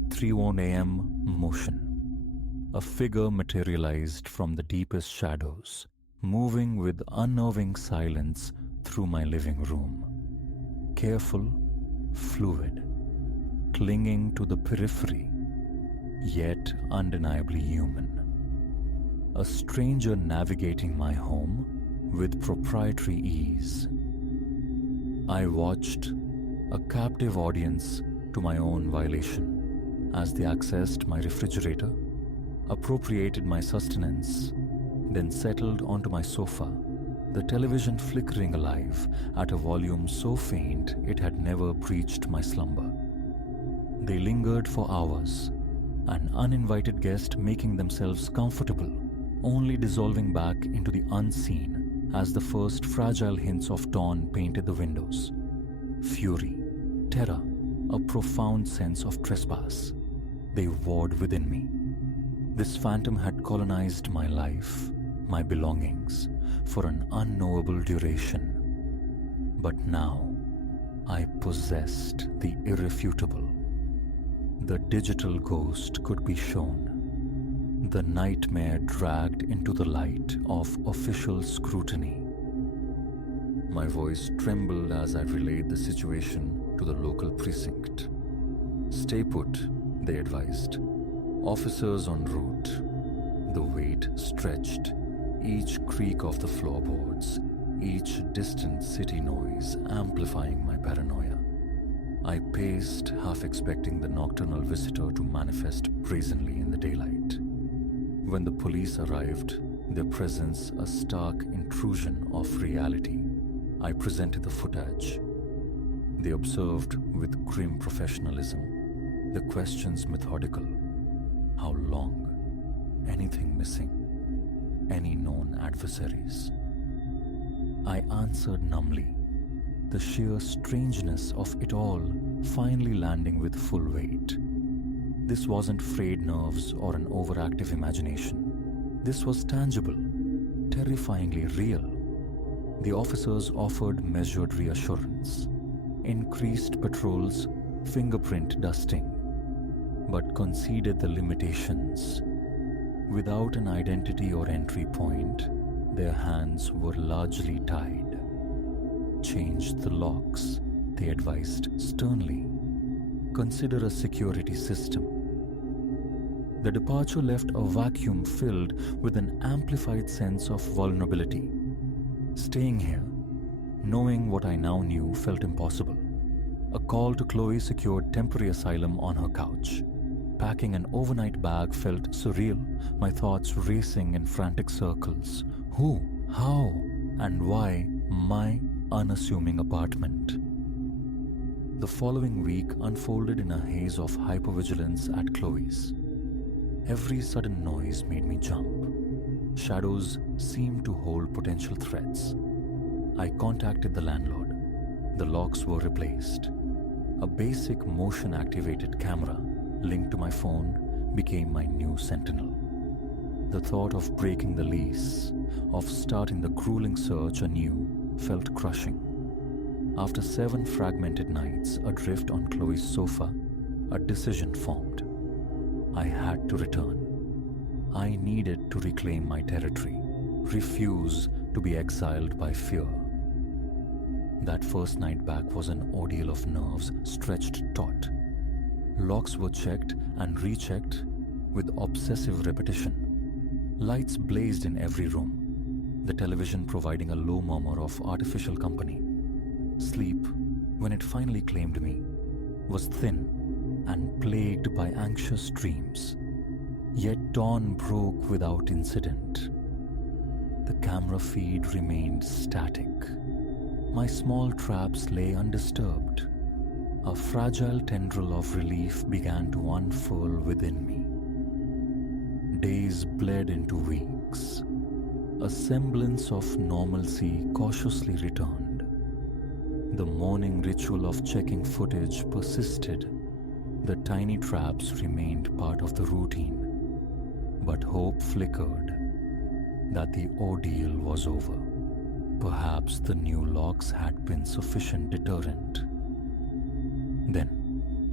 3:01 a.m. motion. A figure materialized from the deepest shadows, moving with unnerving silence through my living room. Careful, fluid, clinging to the periphery, yet undeniably human. A stranger navigating my home with proprietary ease. I watched, a captive audience to my own violation, as they accessed my refrigerator, appropriated my sustenance, then settled onto my sofa, the television flickering alive at a volume so faint it had never breached my slumber. They lingered for hours, an uninvited guest making themselves comfortable, only dissolving back into the unseen as the first fragile hints of dawn painted the windows. Fury, terror, a profound sense of trespass. They warred within me. This phantom had colonized my life, my belongings, for an unknowable duration. But now, I possessed the irrefutable. The digital ghost could be shown. The nightmare dragged into the light of official scrutiny. My voice trembled as I relayed the situation to the local precinct. "Stay put," they advised. "Officers en route." The weight stretched, each creak of the floorboards, each distant city noise amplifying my paranoia. I paced, half expecting the nocturnal visitor to manifest brazenly in the daylight. When the police arrived, their presence a stark intrusion of reality, I presented the footage. They observed with grim professionalism, the questions methodical. How long? Anything missing? Any known adversaries? I answered numbly, the sheer strangeness of it all finally landing with full weight. This wasn't frayed nerves or an overactive imagination. This was tangible, terrifyingly real. The officers offered measured reassurance, increased patrols, fingerprint dusting, but conceded the limitations. Without an identity or entry point, their hands were largely tied. "Change the locks," they advised sternly. "Consider a security system." The departure left a vacuum filled with an amplified sense of vulnerability. Staying here, knowing what I now knew, felt impossible. A call to Chloe secured temporary asylum on her couch. Packing an overnight bag felt surreal, my thoughts racing in frantic circles. Who, how, and why my unassuming apartment? The following week unfolded in a haze of hypervigilance at Chloe's. Every sudden noise made me jump. Shadows seemed to hold potential threats. I contacted the landlord. The locks were replaced. A basic motion-activated camera linked to my phone became my new sentinel. The thought of breaking the lease, of starting the grueling search anew, felt crushing. After 7 fragmented nights adrift on Chloe's sofa, a decision formed. I had to return. I needed to reclaim my territory, refuse to be exiled by fear. That first night back was an ordeal of nerves stretched taut. Locks were checked and rechecked with obsessive repetition. Lights blazed in every room, the television providing a low murmur of artificial company. Sleep, when it finally claimed me, was thin and plagued by anxious dreams. Yet dawn broke without incident. The camera feed remained static. My small traps lay undisturbed. A fragile tendril of relief began to unfurl within me. Days bled into weeks. A semblance of normalcy cautiously returned. The morning ritual of checking footage persisted. The tiny traps remained part of the routine. But hope flickered that the ordeal was over. Perhaps the new locks had been sufficient deterrent.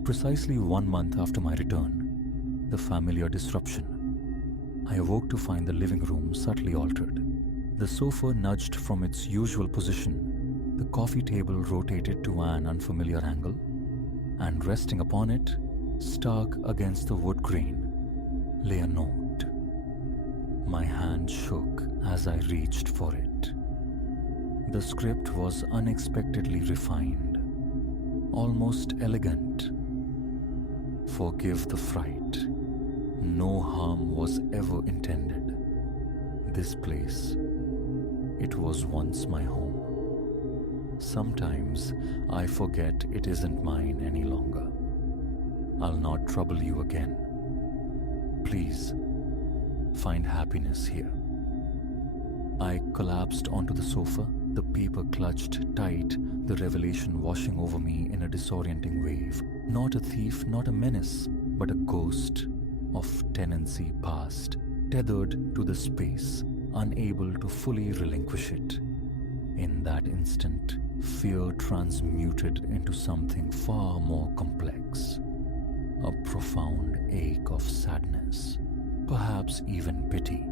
Precisely 1 month after my return, the familiar disruption. I awoke to find the living room subtly altered. The sofa nudged from its usual position, the coffee table rotated to an unfamiliar angle, and resting upon it, stark against the wood grain, lay a note. My hand shook as I reached for it. The script was unexpectedly refined, almost elegant. Forgive the fright. No harm was ever intended. This place, it was once my home. Sometimes I forget it isn't mine any longer. I'll not trouble you again. Please, find happiness here. I collapsed onto the sofa, the paper clutched tight, the revelation washing over me in a disorienting wave. Not a thief, not a menace, but a ghost of tenancy past, tethered to the space, unable to fully relinquish it. In that instant, fear transmuted into something far more complex. A profound ache of sadness, perhaps even pity.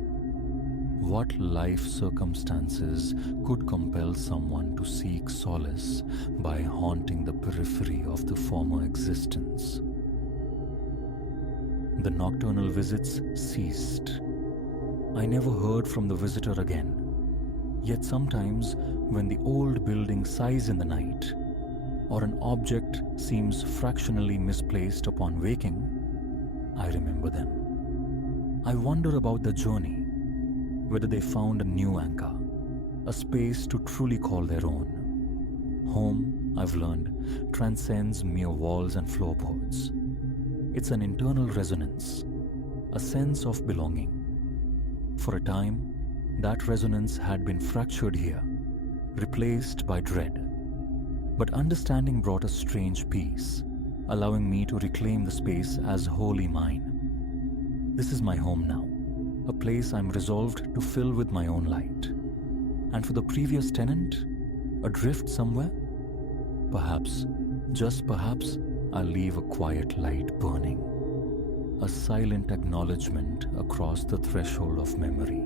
What life circumstances could compel someone to seek solace by haunting the periphery of the former existence? The nocturnal visits ceased. I never heard from the visitor again. Yet sometimes, when the old building sighs in the night, or an object seems fractionally misplaced upon waking, I remember them. I wonder about the journey, whether they found a new anchor, a space to truly call their own. Home, I've learned, transcends mere walls and floorboards. It's an internal resonance, a sense of belonging. For a time, that resonance had been fractured here, replaced by dread. But understanding brought a strange peace, allowing me to reclaim the space as wholly mine. This is my home now, a place I'm resolved to fill with my own light. And for the previous tenant, adrift somewhere? Perhaps, just perhaps, I'll leave a quiet light burning, a silent acknowledgement across the threshold of memory.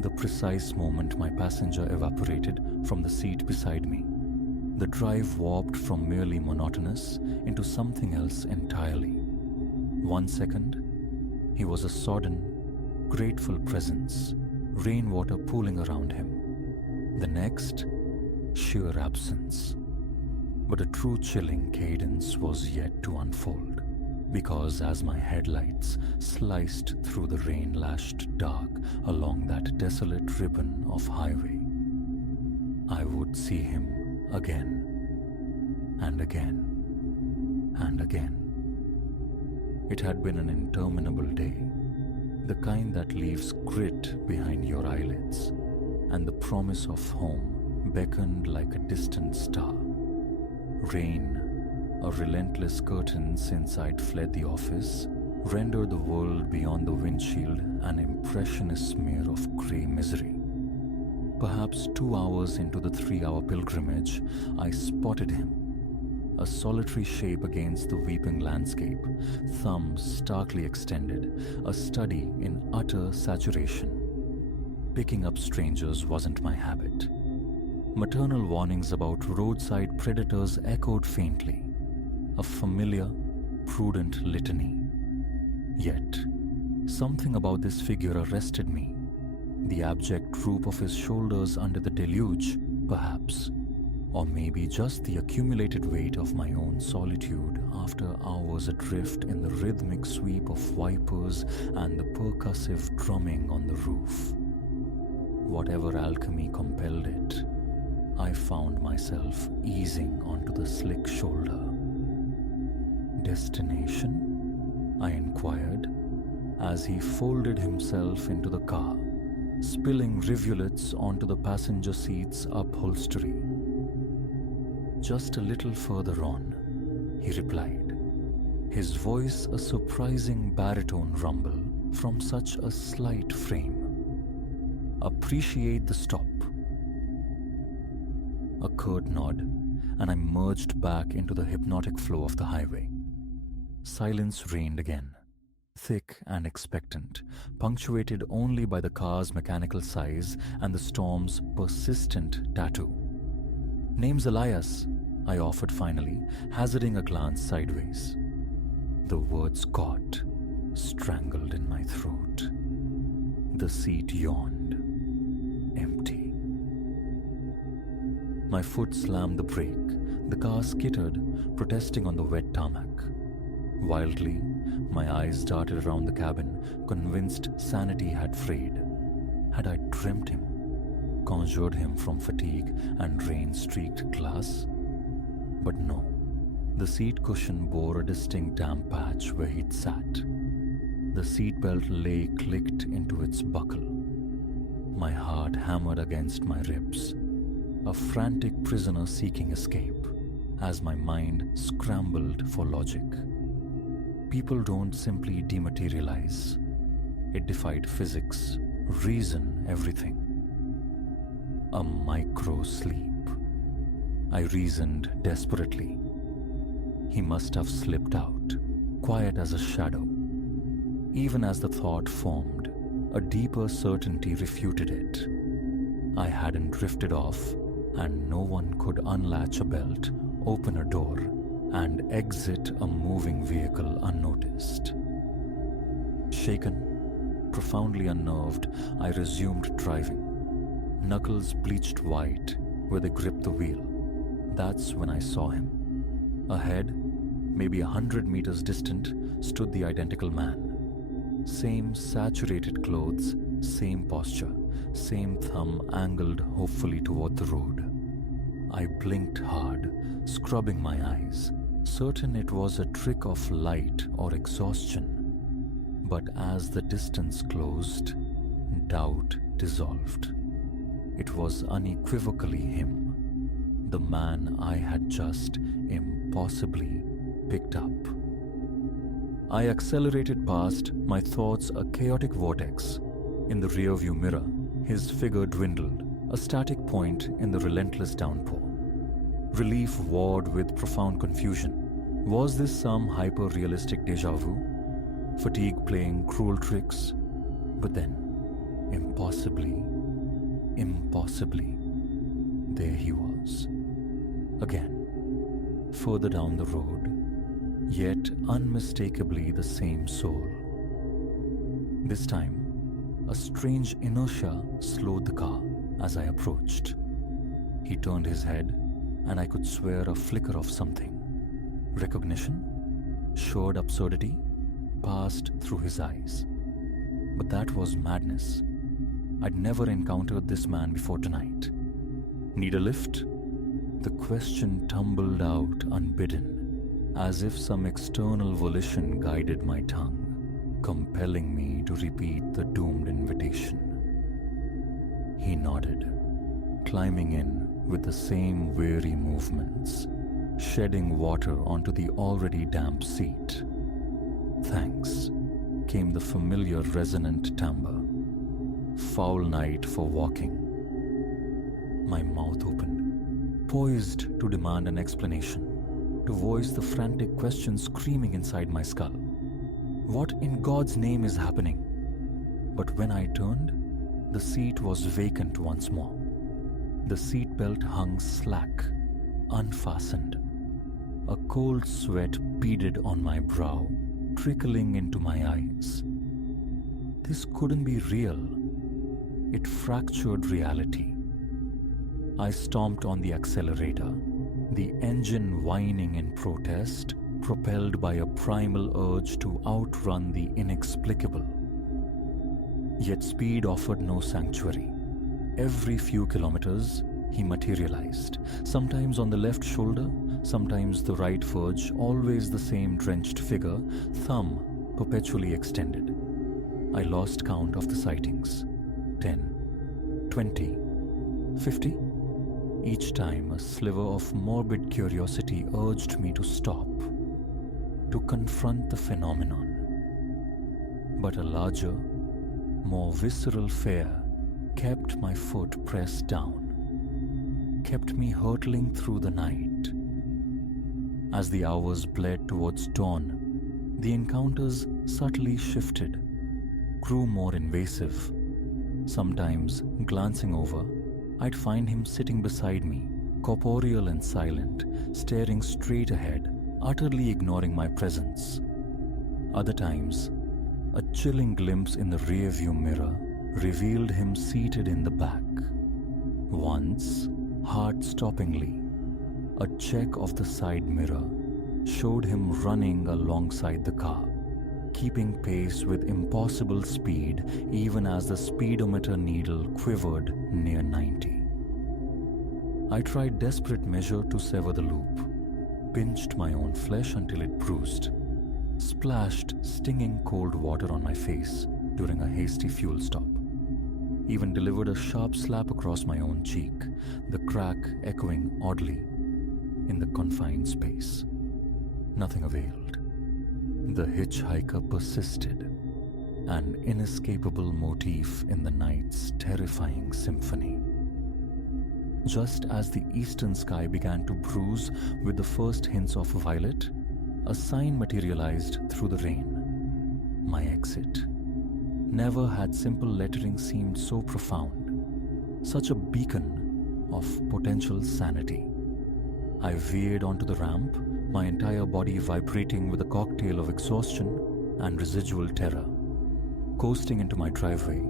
The precise moment my passenger evaporated from the seat beside me, the drive warped from merely monotonous into something else entirely. 1 second, he was a sodden, grateful presence, rainwater pooling around him. The next, sheer absence. But a true chilling cadence was yet to unfold, because as my headlights sliced through the rain-lashed dark along that desolate ribbon of highway, I would see him again, and again, and again. It had been an interminable day, the kind that leaves grit behind your eyelids, and the promise of home beckoned like a distant star. Rain, a relentless curtain since I'd fled the office, rendered the world beyond the windshield an impressionist smear of grey misery. Perhaps 2 hours into the 3-hour pilgrimage, I spotted him, a solitary shape against the weeping landscape, thumbs starkly extended, a study in utter saturation. Picking up strangers wasn't my habit. Maternal warnings about roadside predators echoed faintly, a familiar, prudent litany. Yet, something about this figure arrested me. The abject droop of his shoulders under the deluge, perhaps, or maybe just the accumulated weight of my own solitude after hours adrift in the rhythmic sweep of wipers and the percussive drumming on the roof. Whatever alchemy compelled it, I found myself easing onto the slick shoulder. Destination? I inquired, as he folded himself into the car, spilling rivulets onto the passenger seat's upholstery. Just a little further on, he replied, his voice a surprising baritone rumble from such a slight frame. Appreciate the stop. a curt nod, and I merged back into the hypnotic flow of the highway. Silence reigned again, thick and expectant, punctuated only by the car's mechanical size and the storm's persistent tattoo. "Name's Elias," I offered finally, hazarding a glance sideways. The words caught, strangled in my throat. The seat yawned, empty. My foot slammed the brake. The car skittered, protesting on the wet tarmac. Wildly, my eyes darted around the cabin, convinced sanity had frayed. Had I dreamt him, conjured him from fatigue and rain-streaked glass? But no. The seat cushion bore a distinct damp patch where he'd sat. The seatbelt lay clicked into its buckle. My heart hammered against my ribs, a frantic prisoner seeking escape, as my mind scrambled for logic. People don't simply dematerialize. It defied physics, reason, everything. A micro-sleep. I reasoned desperately. He must have slipped out, quiet as a shadow. Even as the thought formed, a deeper certainty refuted it. I hadn't drifted off, and no one could unlatch a belt, open a door, and exit a moving vehicle unnoticed. Shaken, profoundly unnerved, I resumed driving. Knuckles bleached white where they gripped the wheel. That's when I saw him. Ahead, maybe 100 meters distant, stood the identical man. Same saturated clothes, same posture, same thumb angled hopefully toward the road. I blinked hard, scrubbing my eyes, certain it was a trick of light or exhaustion. But as the distance closed, doubt dissolved. It was unequivocally him, the man I had just impossibly picked up. I accelerated past, my thoughts a chaotic vortex. In the rearview mirror, his figure dwindled, a static point in the relentless downpour. Relief warred with profound confusion. Was this some hyper-realistic déjà vu? Fatigue playing cruel tricks? But then, impossibly, there he was. Again, further down the road, yet unmistakably the same soul. This time, a strange inertia slowed the car as I approached. He turned his head, and I could swear a flicker of something. Recognition? Showed absurdity? Passed through his eyes. But that was madness. I'd never encountered this man before tonight. Need a lift? The question tumbled out unbidden, as if some external volition guided my tongue, compelling me to repeat the doomed invitation. He nodded, climbing in with the same weary movements, shedding water onto the already damp seat. "Thanks," came the familiar resonant timbre. "Foul night for walking." My mouth opened, poised to demand an explanation, to voice the frantic question screaming inside my skull. What in God's name is happening? But when I turned, the seat was vacant once more. The seatbelt hung slack, unfastened. A cold sweat beaded on my brow, trickling into my eyes. This couldn't be real. It fractured reality. I stomped on the accelerator, the engine whining in protest, propelled by a primal urge to outrun the inexplicable. Yet speed offered no sanctuary. Every few kilometers, he materialized, sometimes on the left shoulder, sometimes the right verge, always the same drenched figure, thumb perpetually extended. I lost count of the sightings. 10, 20, 50? Each time a sliver of morbid curiosity urged me to stop, to confront the phenomenon. But a larger, more visceral fear kept my foot pressed down. kept me hurtling through the night. As the hours bled towards dawn, the encounters subtly shifted, grew more invasive. Sometimes, glancing over, I'd find him sitting beside me, corporeal and silent, staring straight ahead, utterly ignoring my presence. Other times, a chilling glimpse in the rearview mirror revealed him seated in the back. Once, heart-stoppingly, a check of the side mirror showed him running alongside the car, keeping pace with impossible speed even as the speedometer needle quivered near 90. I tried desperate measure to sever the loop, pinched my own flesh until it bruised, splashed stinging cold water on my face during a hasty fuel stop, even delivered a sharp slap across my own cheek, the crack echoing oddly in the confined space. Nothing availed. The hitchhiker persisted, an inescapable motif in the night's terrifying symphony. Just as the eastern sky began to bruise with the first hints of violet, a sign materialized through the rain. My exit. Never had simple lettering seemed so profound, such a beacon of potential sanity. I veered onto the ramp, my entire body vibrating with a cocktail of exhaustion and residual terror. Coasting into my driveway,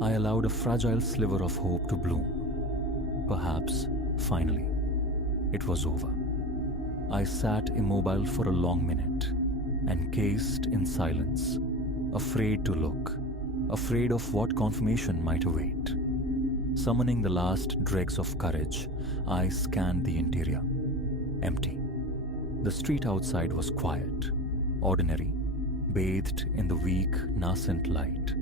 I allowed a fragile sliver of hope to bloom. Perhaps, finally, it was over. I sat immobile for a long minute, encased in silence, afraid to look, afraid of what confirmation might await. Summoning the last dregs of courage, I scanned the interior. Empty. The street outside was quiet, ordinary, bathed in the weak, nascent light.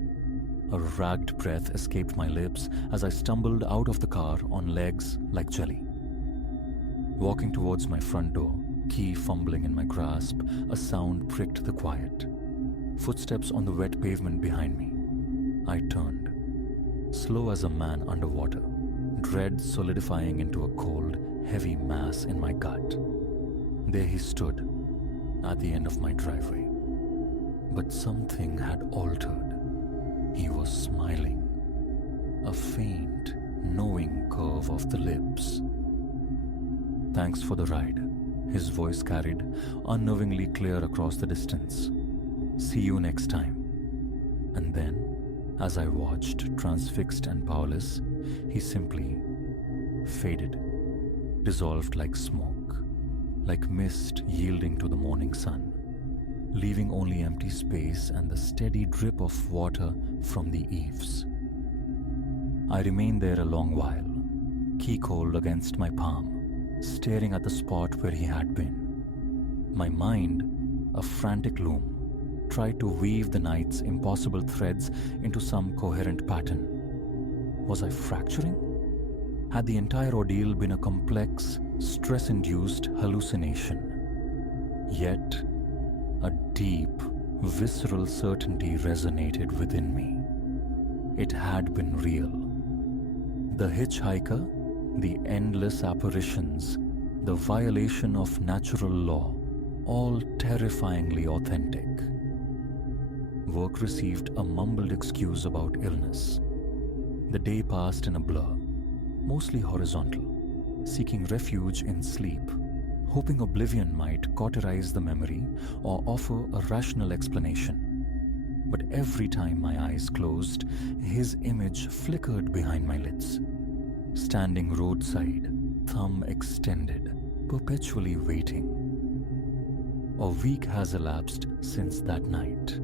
A ragged breath escaped my lips as I stumbled out of the car on legs like jelly. Walking towards my front door, key fumbling in my grasp, a sound pricked the quiet. Footsteps on the wet pavement behind me. I turned, slow as a man underwater, dread solidifying into a cold, heavy mass in my gut. There he stood, at the end of my driveway. But something had altered. He was smiling, a faint, knowing curve of the lips. "Thanks for the ride," his voice carried, unnervingly clear across the distance. "See you next time." And then, as I watched, transfixed and powerless, he simply faded, dissolved like smoke, like mist yielding to the morning sun, leaving only empty space and the steady drip of water from the eaves. I remained there a long while, key cold against my palm, staring at the spot where he had been. My mind, a frantic loom, tried to weave the night's impossible threads into some coherent pattern. Was I fracturing? Had the entire ordeal been a complex, stress-induced hallucination? Yet, a deep, visceral certainty resonated within me. It had been real. The hitchhiker, the endless apparitions, the violation of natural law, all terrifyingly authentic. Work received a mumbled excuse about illness. The day passed in a blur, mostly horizontal, seeking refuge in sleep, hoping oblivion might cauterize the memory or offer a rational explanation. But every time my eyes closed, his image flickered behind my lids. Standing roadside, thumb extended, perpetually waiting. A week has elapsed since that night.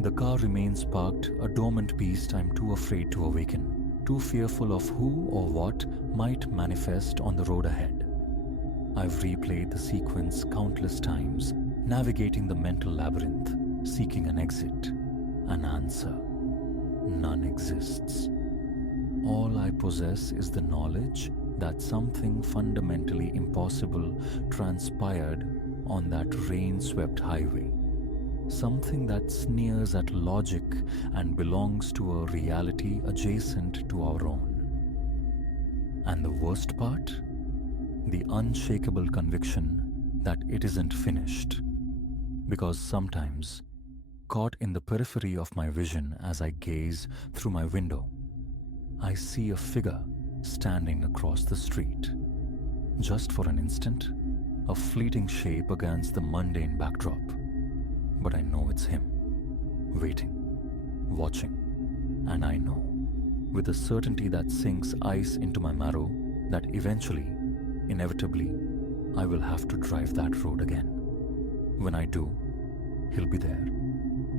The car remains parked, a dormant beast I'm too afraid to awaken, too fearful of who or what might manifest on the road ahead. I've replayed the sequence countless times, navigating the mental labyrinth, seeking an exit, an answer. None exists. All I possess is the knowledge that something fundamentally impossible transpired on that rain-swept highway. Something that sneers at logic and belongs to a reality adjacent to our own. And the worst part? The unshakable conviction that it isn't finished. Because sometimes, caught in the periphery of my vision as I gaze through my window, I see a figure standing across the street. Just for an instant, a fleeting shape against the mundane backdrop. But I know it's him, waiting, watching, and I know, with a certainty that sinks ice into my marrow, that eventually, inevitably, I will have to drive that road again. When I do, he'll be there,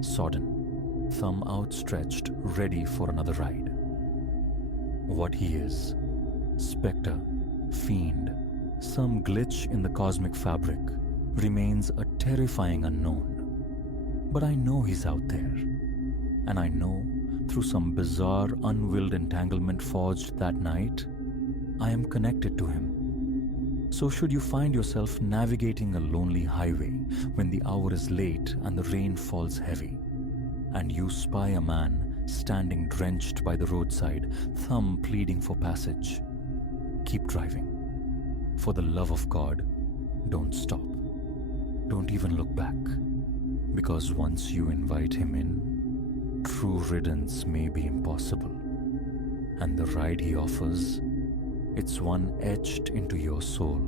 sodden, thumb outstretched, ready for another ride. What he is, spectre, fiend, some glitch in the cosmic fabric, remains a terrifying unknown. But I know he's out there, and I know through some bizarre unwilled entanglement forged that night, I am connected to him. So should you find yourself navigating a lonely highway when the hour is late and the rain falls heavy, and you spy a man standing drenched by the roadside, thumb pleading for passage, keep driving. For the love of God, don't stop. Don't even look back. Because once you invite him in, true riddance may be impossible. And the ride he offers, it's one etched into your soul,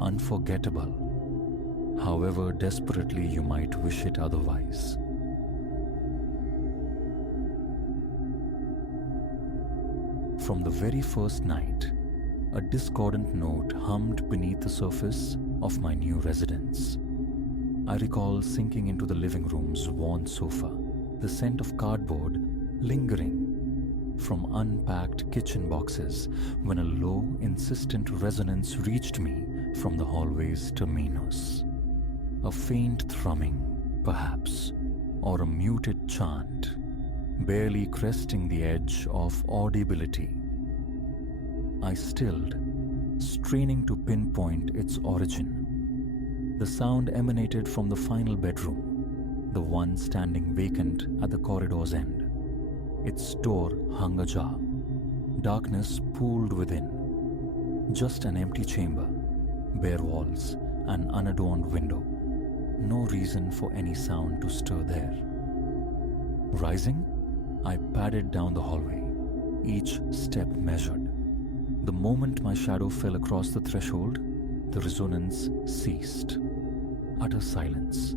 unforgettable, however desperately you might wish it otherwise. From the very first night, a discordant note hummed beneath the surface of my new residence. I recall sinking into the living room's worn sofa, the scent of cardboard lingering from unpacked kitchen boxes, when a low, insistent resonance reached me from the hallway's terminus. A faint thrumming, perhaps, or a muted chant, barely cresting the edge of audibility. I stilled, straining to pinpoint its origin. The sound emanated from the final bedroom, the one standing vacant at the corridor's end. Its door hung ajar. Darkness pooled within. Just an empty chamber, bare walls, an unadorned window. No reason for any sound to stir there. Rising, I padded down the hallway, each step measured. The moment my shadow fell across the threshold, the resonance ceased. Utter silence.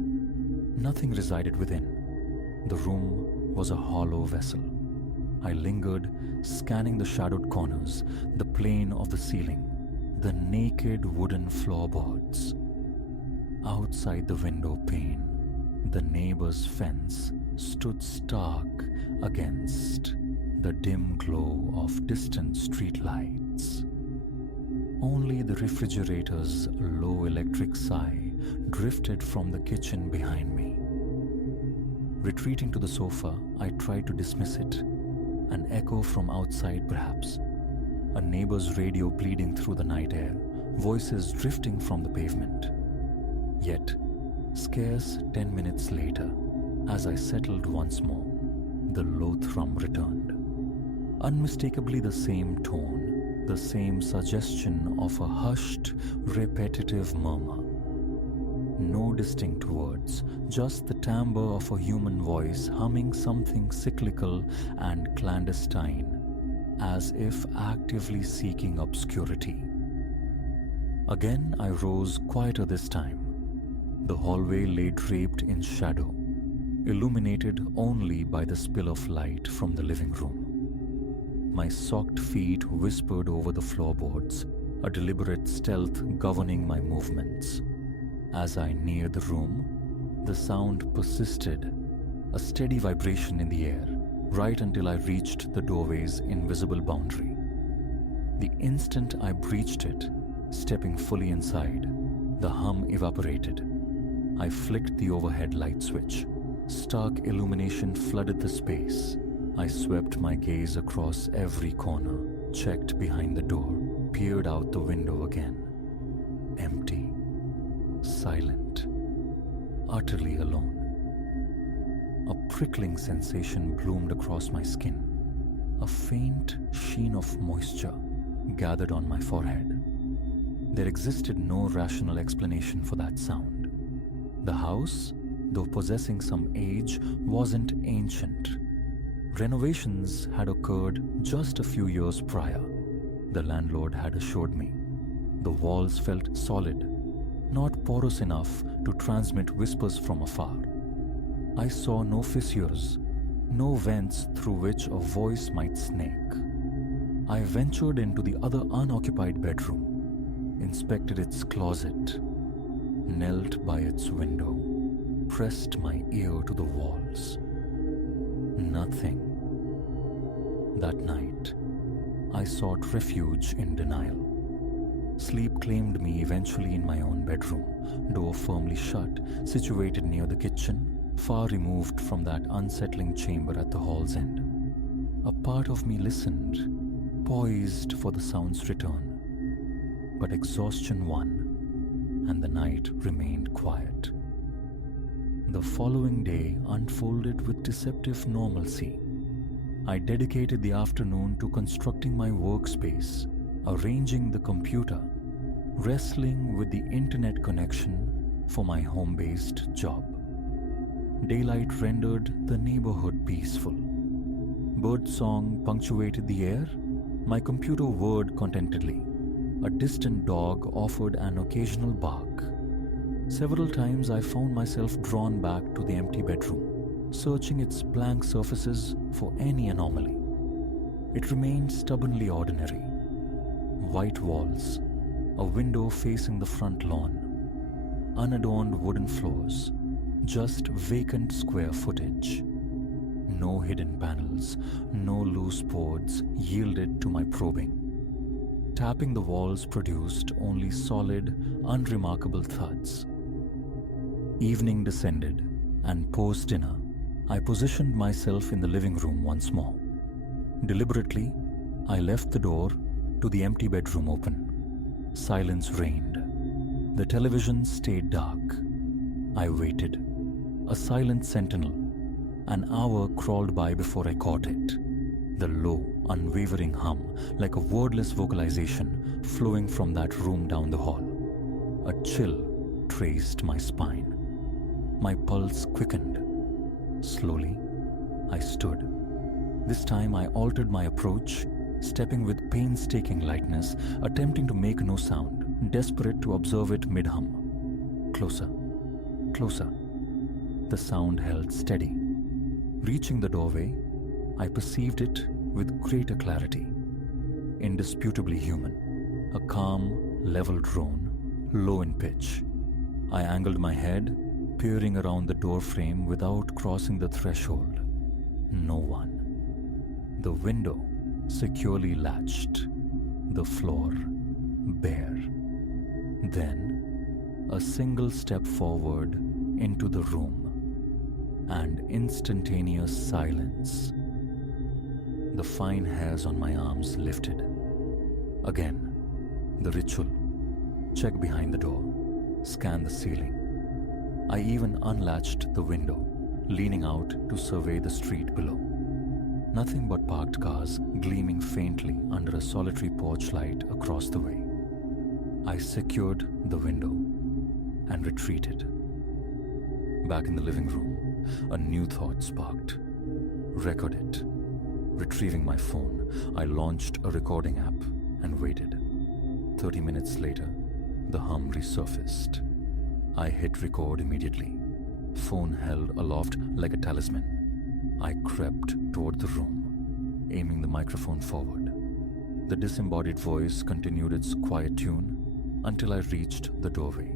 Nothing resided within. The room was a hollow vessel. I lingered, scanning the shadowed corners, the plane of the ceiling, the naked wooden floorboards. Outside the window pane, the neighbor's fence stood stark against the dim glow of distant streetlights. Only the refrigerator's low electric sigh drifted from the kitchen behind me. Retreating to the sofa, I tried to dismiss it. An echo from outside, perhaps. A neighbor's radio bleeding through the night air, voices drifting from the pavement. Yet, scarce 10 minutes later, as I settled once more, the low thrum returned. Unmistakably the same tone, the same suggestion of a hushed, repetitive murmur. No distinct words, just the timbre of a human voice humming something cyclical and clandestine, as if actively seeking obscurity. Again I rose, quieter this time. The hallway lay draped in shadow, illuminated only by the spill of light from the living room. My socked feet whispered over the floorboards, a deliberate stealth governing my movements. As I neared the room, the sound persisted, a steady vibration in the air, right until I reached the doorway's invisible boundary. The instant I breached it, stepping fully inside, the hum evaporated. I flicked the overhead light switch. Stark illumination flooded the space. I swept my gaze across every corner, checked behind the door, peered out the window again. Empty, silent, utterly alone. A prickling sensation bloomed across my skin. A faint sheen of moisture, gathered on my forehead. There existed no rational explanation for that sound. The house, though possessing some age, wasn't ancient. Renovations had occurred just a few years prior, the landlord had assured me. The walls felt solid, not porous enough to transmit whispers from afar. I saw no fissures, no vents through which a voice might snake. I ventured into the other unoccupied bedroom, inspected its closet, knelt by its window, pressed my ear to the walls. Nothing. That night, I sought refuge in denial. Sleep claimed me eventually in my own bedroom, door firmly shut, situated near the kitchen, far removed from that unsettling chamber at the hall's end. A part of me listened, poised for the sound's return. But exhaustion won, and the night remained quiet. The following day unfolded with deceptive normalcy. I dedicated the afternoon to constructing my workspace, arranging the computer, wrestling with the internet connection for my home-based job. Daylight rendered the neighborhood peaceful. Birdsong punctuated the air. My computer whirred contentedly. A distant dog offered an occasional bark. Several times I found myself drawn back to the empty bedroom, searching its blank surfaces for any anomaly. It remained stubbornly ordinary. White walls, a window facing the front lawn, unadorned wooden floors, just vacant square footage. No hidden panels, no loose boards yielded to my probing. Tapping the walls produced only solid, unremarkable thuds. Evening descended, and post-dinner, I positioned myself in the living room once more. Deliberately, I left the door to the empty bedroom open. Silence reigned. The television stayed dark. I waited. A silent sentinel. An hour crawled by before I caught it. The low, unwavering hum, like a wordless vocalization, flowing from that room down the hall. A chill traced my spine. My pulse quickened. Slowly, I stood. This time I altered my approach, stepping with painstaking lightness, attempting to make no sound, desperate to observe it mid-hum. Closer, closer. The sound held steady. Reaching the doorway, I perceived it with greater clarity. Indisputably human, a calm, level drone, low in pitch. I angled my head, peering around the doorframe without crossing the threshold. No one. The window securely latched, the floor bare. Then, a single step forward into the room, and instantaneous silence. The fine hairs on my arms lifted. Again, the ritual. Check behind the door, scan the ceiling. I even unlatched the window, leaning out to survey the street below. Nothing but parked cars gleaming faintly under a solitary porch light across the way. I secured the window and retreated. Back in the living room, a new thought sparked. Record it. Retrieving my phone, I launched a recording app and waited. 30 minutes later, the hum resurfaced. I hit record immediately. Phone held aloft like a talisman. I crept toward the room, aiming the microphone forward. The disembodied voice continued its quiet tune until I reached the doorway.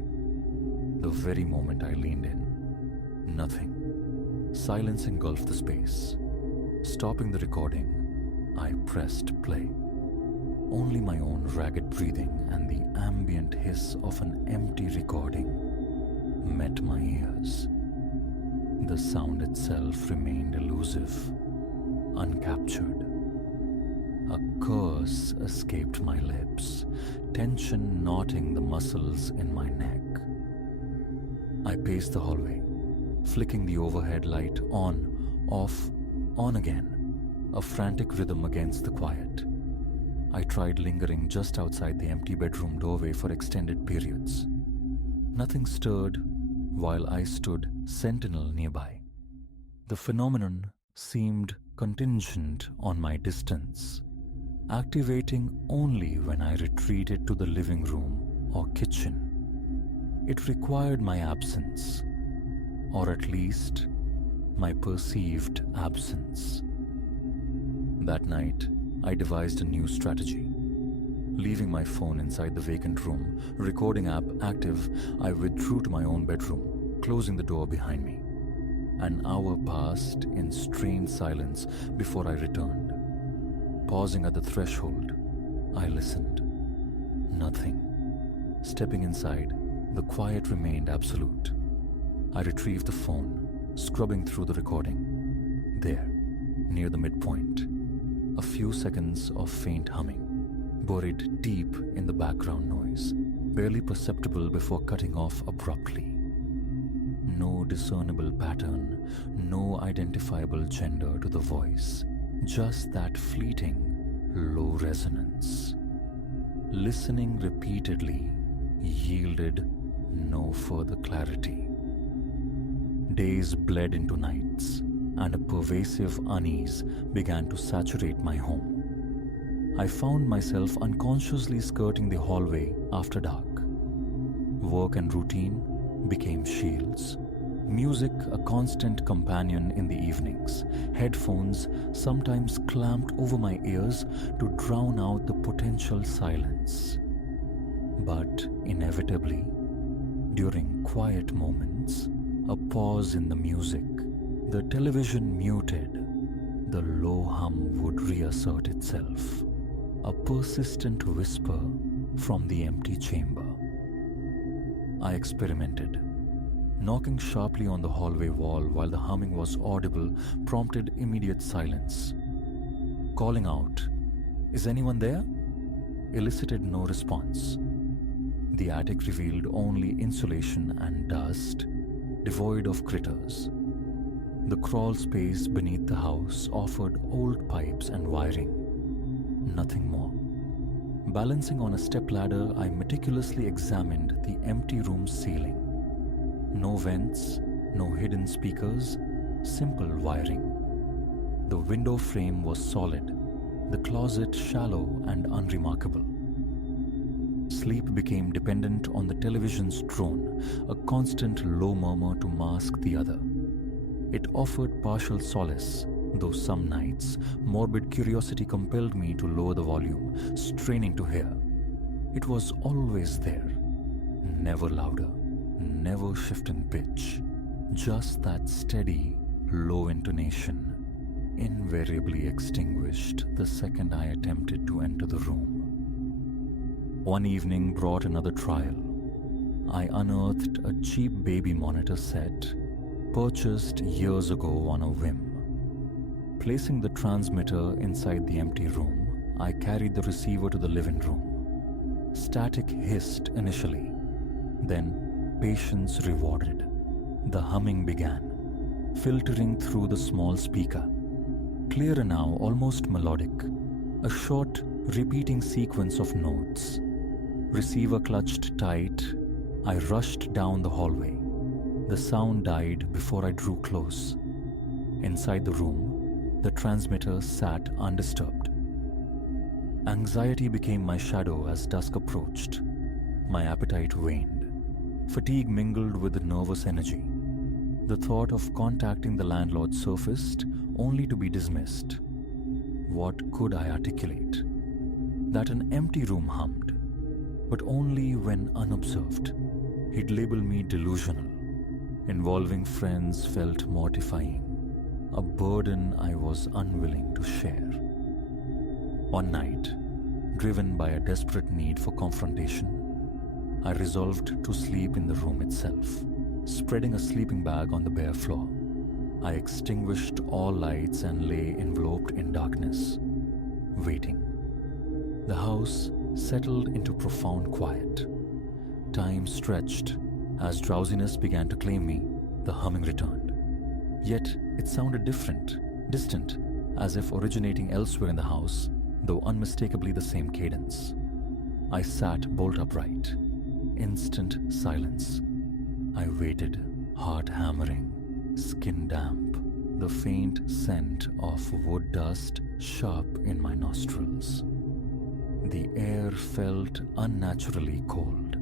The very moment I leaned in, nothing. Silence engulfed the space. Stopping the recording, I pressed play. Only my own ragged breathing and the ambient hiss of an empty recording met my ears. The sound itself remained elusive, uncaptured. A curse escaped my lips, tension knotting the muscles in my neck. I paced the hallway, flicking the overhead light on, off, on again, a frantic rhythm against the quiet. I tried lingering just outside the empty bedroom doorway for extended periods. Nothing stirred while I stood sentinel nearby. The phenomenon seemed contingent on my distance, activating only when I retreated to the living room or kitchen. It required my absence, or at least my perceived absence. That night, I devised a new strategy. Leaving my phone inside the vacant room, recording app active, I withdrew to my own bedroom, closing the door behind me. An hour passed in strained silence before I returned. Pausing at the threshold, I listened. Nothing. Stepping inside, the quiet remained absolute. I retrieved the phone, scrubbing through the recording. There, near the midpoint, a few seconds of faint humming, buried deep in the background noise, barely perceptible before cutting off abruptly. No discernible pattern, no identifiable gender to the voice, just that fleeting, low resonance. Listening repeatedly yielded no further clarity. Days bled into nights, and a pervasive unease began to saturate my home. I found myself unconsciously skirting the hallway after dark. Work and routine became shields. Music a constant companion in the evenings. Headphones sometimes clamped over my ears to drown out the potential silence. But inevitably, during quiet moments, a pause in the music, the television muted, the low hum would reassert itself, a persistent whisper from the empty chamber. I experimented. Knocking sharply on the hallway wall while the humming was audible prompted immediate silence. Calling out, "Is anyone there?" elicited no response. The attic revealed only insulation and dust, devoid of critters. The crawl space beneath the house offered old pipes and wiring. Nothing more. Balancing on a stepladder, I meticulously examined the empty room's ceiling. No vents, no hidden speakers, simple wiring. The window frame was solid, the closet shallow and unremarkable. Sleep became dependent on the television's drone, a constant low murmur to mask the other. It offered partial solace, though some nights, morbid curiosity compelled me to lower the volume, straining to hear. It was always there, never louder, never shift in pitch, just that steady, low intonation, invariably extinguished the second I attempted to enter the room. One evening brought another trial. I unearthed a cheap baby monitor set, purchased years ago on a whim. Placing the transmitter inside the empty room, I carried the receiver to the living room. Static hissed initially, then patience rewarded. The humming began, filtering through the small speaker. Clearer now, almost melodic, a short, repeating sequence of notes. Receiver clutched tight, I rushed down the hallway. The sound died before I drew close. Inside the room, the transmitter sat undisturbed. Anxiety became my shadow as dusk approached. My appetite waned. Fatigue mingled with the nervous energy. The thought of contacting the landlord surfaced, only to be dismissed. What could I articulate? That an empty room hummed, but only when unobserved. He'd label me delusional. Involving friends felt mortifying, a burden I was unwilling to share. One night, driven by a desperate need for confrontation, I resolved to sleep in the room itself. Spreading a sleeping bag on the bare floor, I extinguished all lights and lay enveloped in darkness, waiting. The house settled into profound quiet. Time stretched. As drowsiness began to claim me, the humming returned. Yet it sounded different, distant, as if originating elsewhere in the house. though unmistakably the same cadence. I sat bolt upright. Instant silence. I waited, heart hammering, skin damp, the faint scent of wood dust sharp in my nostrils. The air felt unnaturally cold.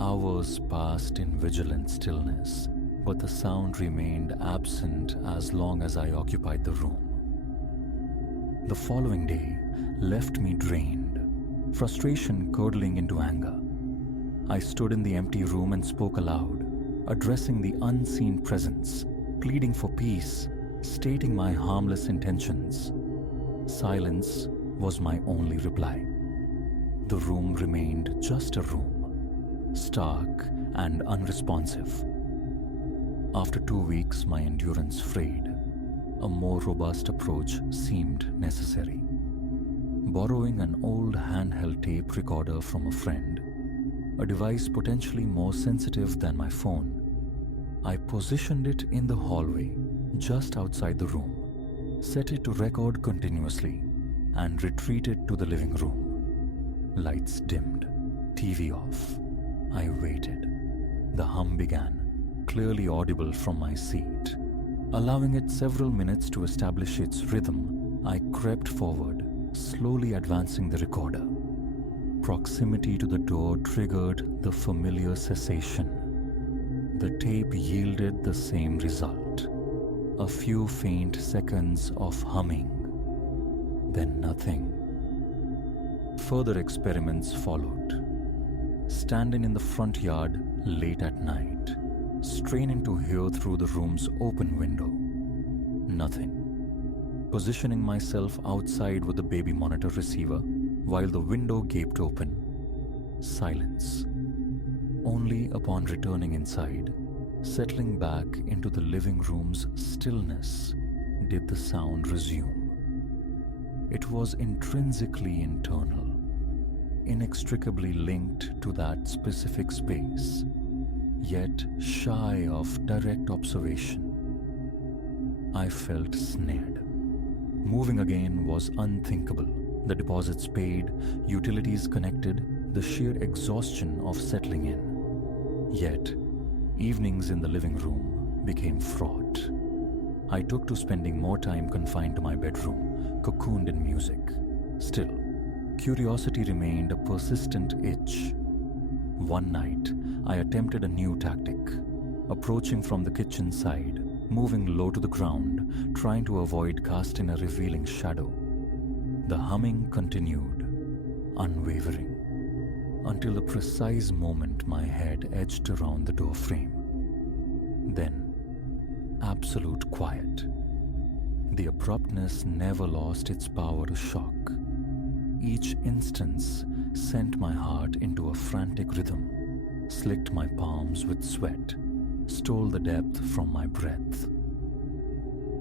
Hours passed in vigilant stillness, but the sound remained absent as long as I occupied the room. The following day left me drained, frustration curdling into anger. I stood in the empty room and spoke aloud, addressing the unseen presence, pleading for peace, stating my harmless intentions. Silence was my only reply. The room remained just a room, stark and unresponsive. After 2 weeks, my endurance frayed. A more robust approach seemed necessary. Borrowing an old handheld tape recorder from a friend, a device potentially more sensitive than my phone, I positioned it in the hallway, just outside the room, set it to record continuously, and retreated to the living room. Lights dimmed, TV off. I waited. The hum began, clearly audible from my seat. Allowing it several minutes to establish its rhythm, I crept forward, slowly advancing the recorder. Proximity to the door triggered the familiar cessation. The tape yielded the same result. A few faint seconds of humming, then nothing. Further experiments followed. Standing in the front yard late at night, straining to hear through the room's open window. Nothing. Positioning myself outside with the baby monitor receiver while the window gaped open. Silence. Only upon returning inside, settling back into the living room's stillness, did the sound resume. It was intrinsically internal, inextricably linked to that specific space, yet shy of direct observation. I felt snared. Moving again was unthinkable. The deposits paid, utilities connected, the sheer exhaustion of settling in. Yet, evenings in the living room became fraught. I took to spending more time confined to my bedroom, cocooned in music. Still, curiosity remained a persistent itch. One night, I attempted a new tactic, approaching from the kitchen side, moving low to the ground, trying to avoid casting a revealing shadow. The humming continued, unwavering, until the precise moment my head edged around the doorframe. Then, absolute quiet. The abruptness never lost its power to shock. Each instance sent my heart into a frantic rhythm, slicked my palms with sweat, stole the depth from my breath.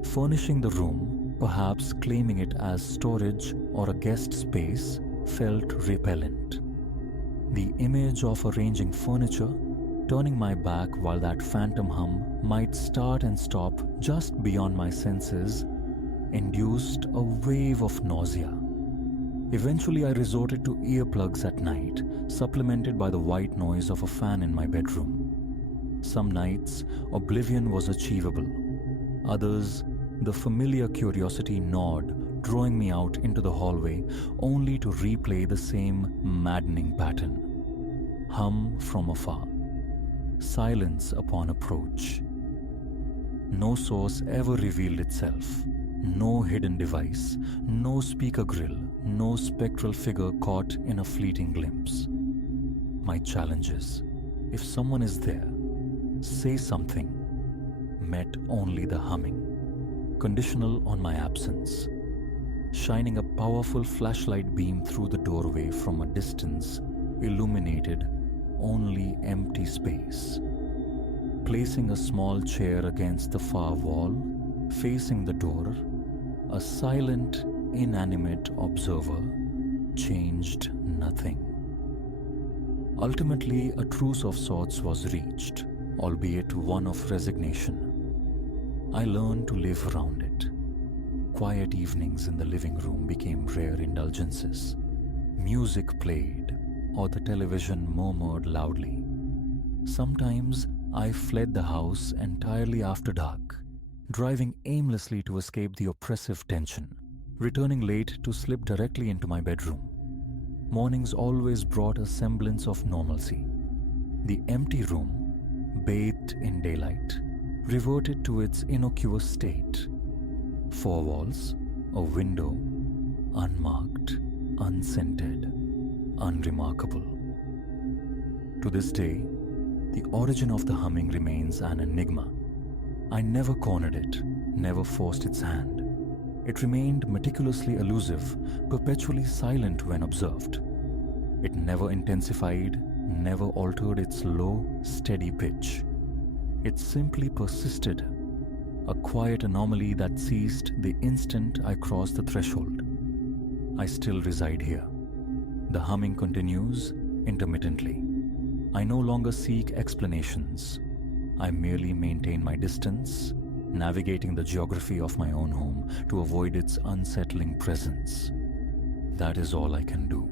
Furnishing the room, perhaps claiming it as storage or a guest space, felt repellent. The image of arranging furniture, turning my back while that phantom hum might start and stop just beyond my senses, induced a wave of nausea. Eventually, I resorted to earplugs at night, supplemented by the white noise of a fan in my bedroom. Some nights, oblivion was achievable. Others, the familiar curiosity gnawed, drawing me out into the hallway, only to replay the same maddening pattern. Hum from afar. Silence upon approach. No source ever revealed itself. No hidden device, no speaker grill, no spectral figure caught in a fleeting glimpse. My challenges, if someone is there, say something, met only the humming, conditional on my absence. Shining a powerful flashlight beam through the doorway from a distance illuminated only empty space. Placing a small chair against the far wall, facing the door, a silent, inanimate observer changed nothing. Ultimately, a truce of sorts was reached, albeit one of resignation. I learned to live around it. Quiet evenings in the living room became rare indulgences. Music played, or the television murmured loudly. Sometimes I fled the house entirely after dark, driving aimlessly to escape the oppressive tension, returning late to slip directly into my bedroom. Mornings always brought a semblance of normalcy. The empty room, bathed in daylight, reverted to its innocuous state. Four walls, a window, unmarked, unscented, unremarkable. To this day, the origin of the humming remains an enigma. I never cornered it, never forced its hand. It remained meticulously elusive, perpetually silent when observed. It never intensified, never altered its low, steady pitch. It simply persisted, a quiet anomaly that ceased the instant I crossed the threshold. I still reside here. The humming continues intermittently. I no longer seek explanations. I merely maintain my distance, navigating the geography of my own home to avoid its unsettling presence. That is all I can do.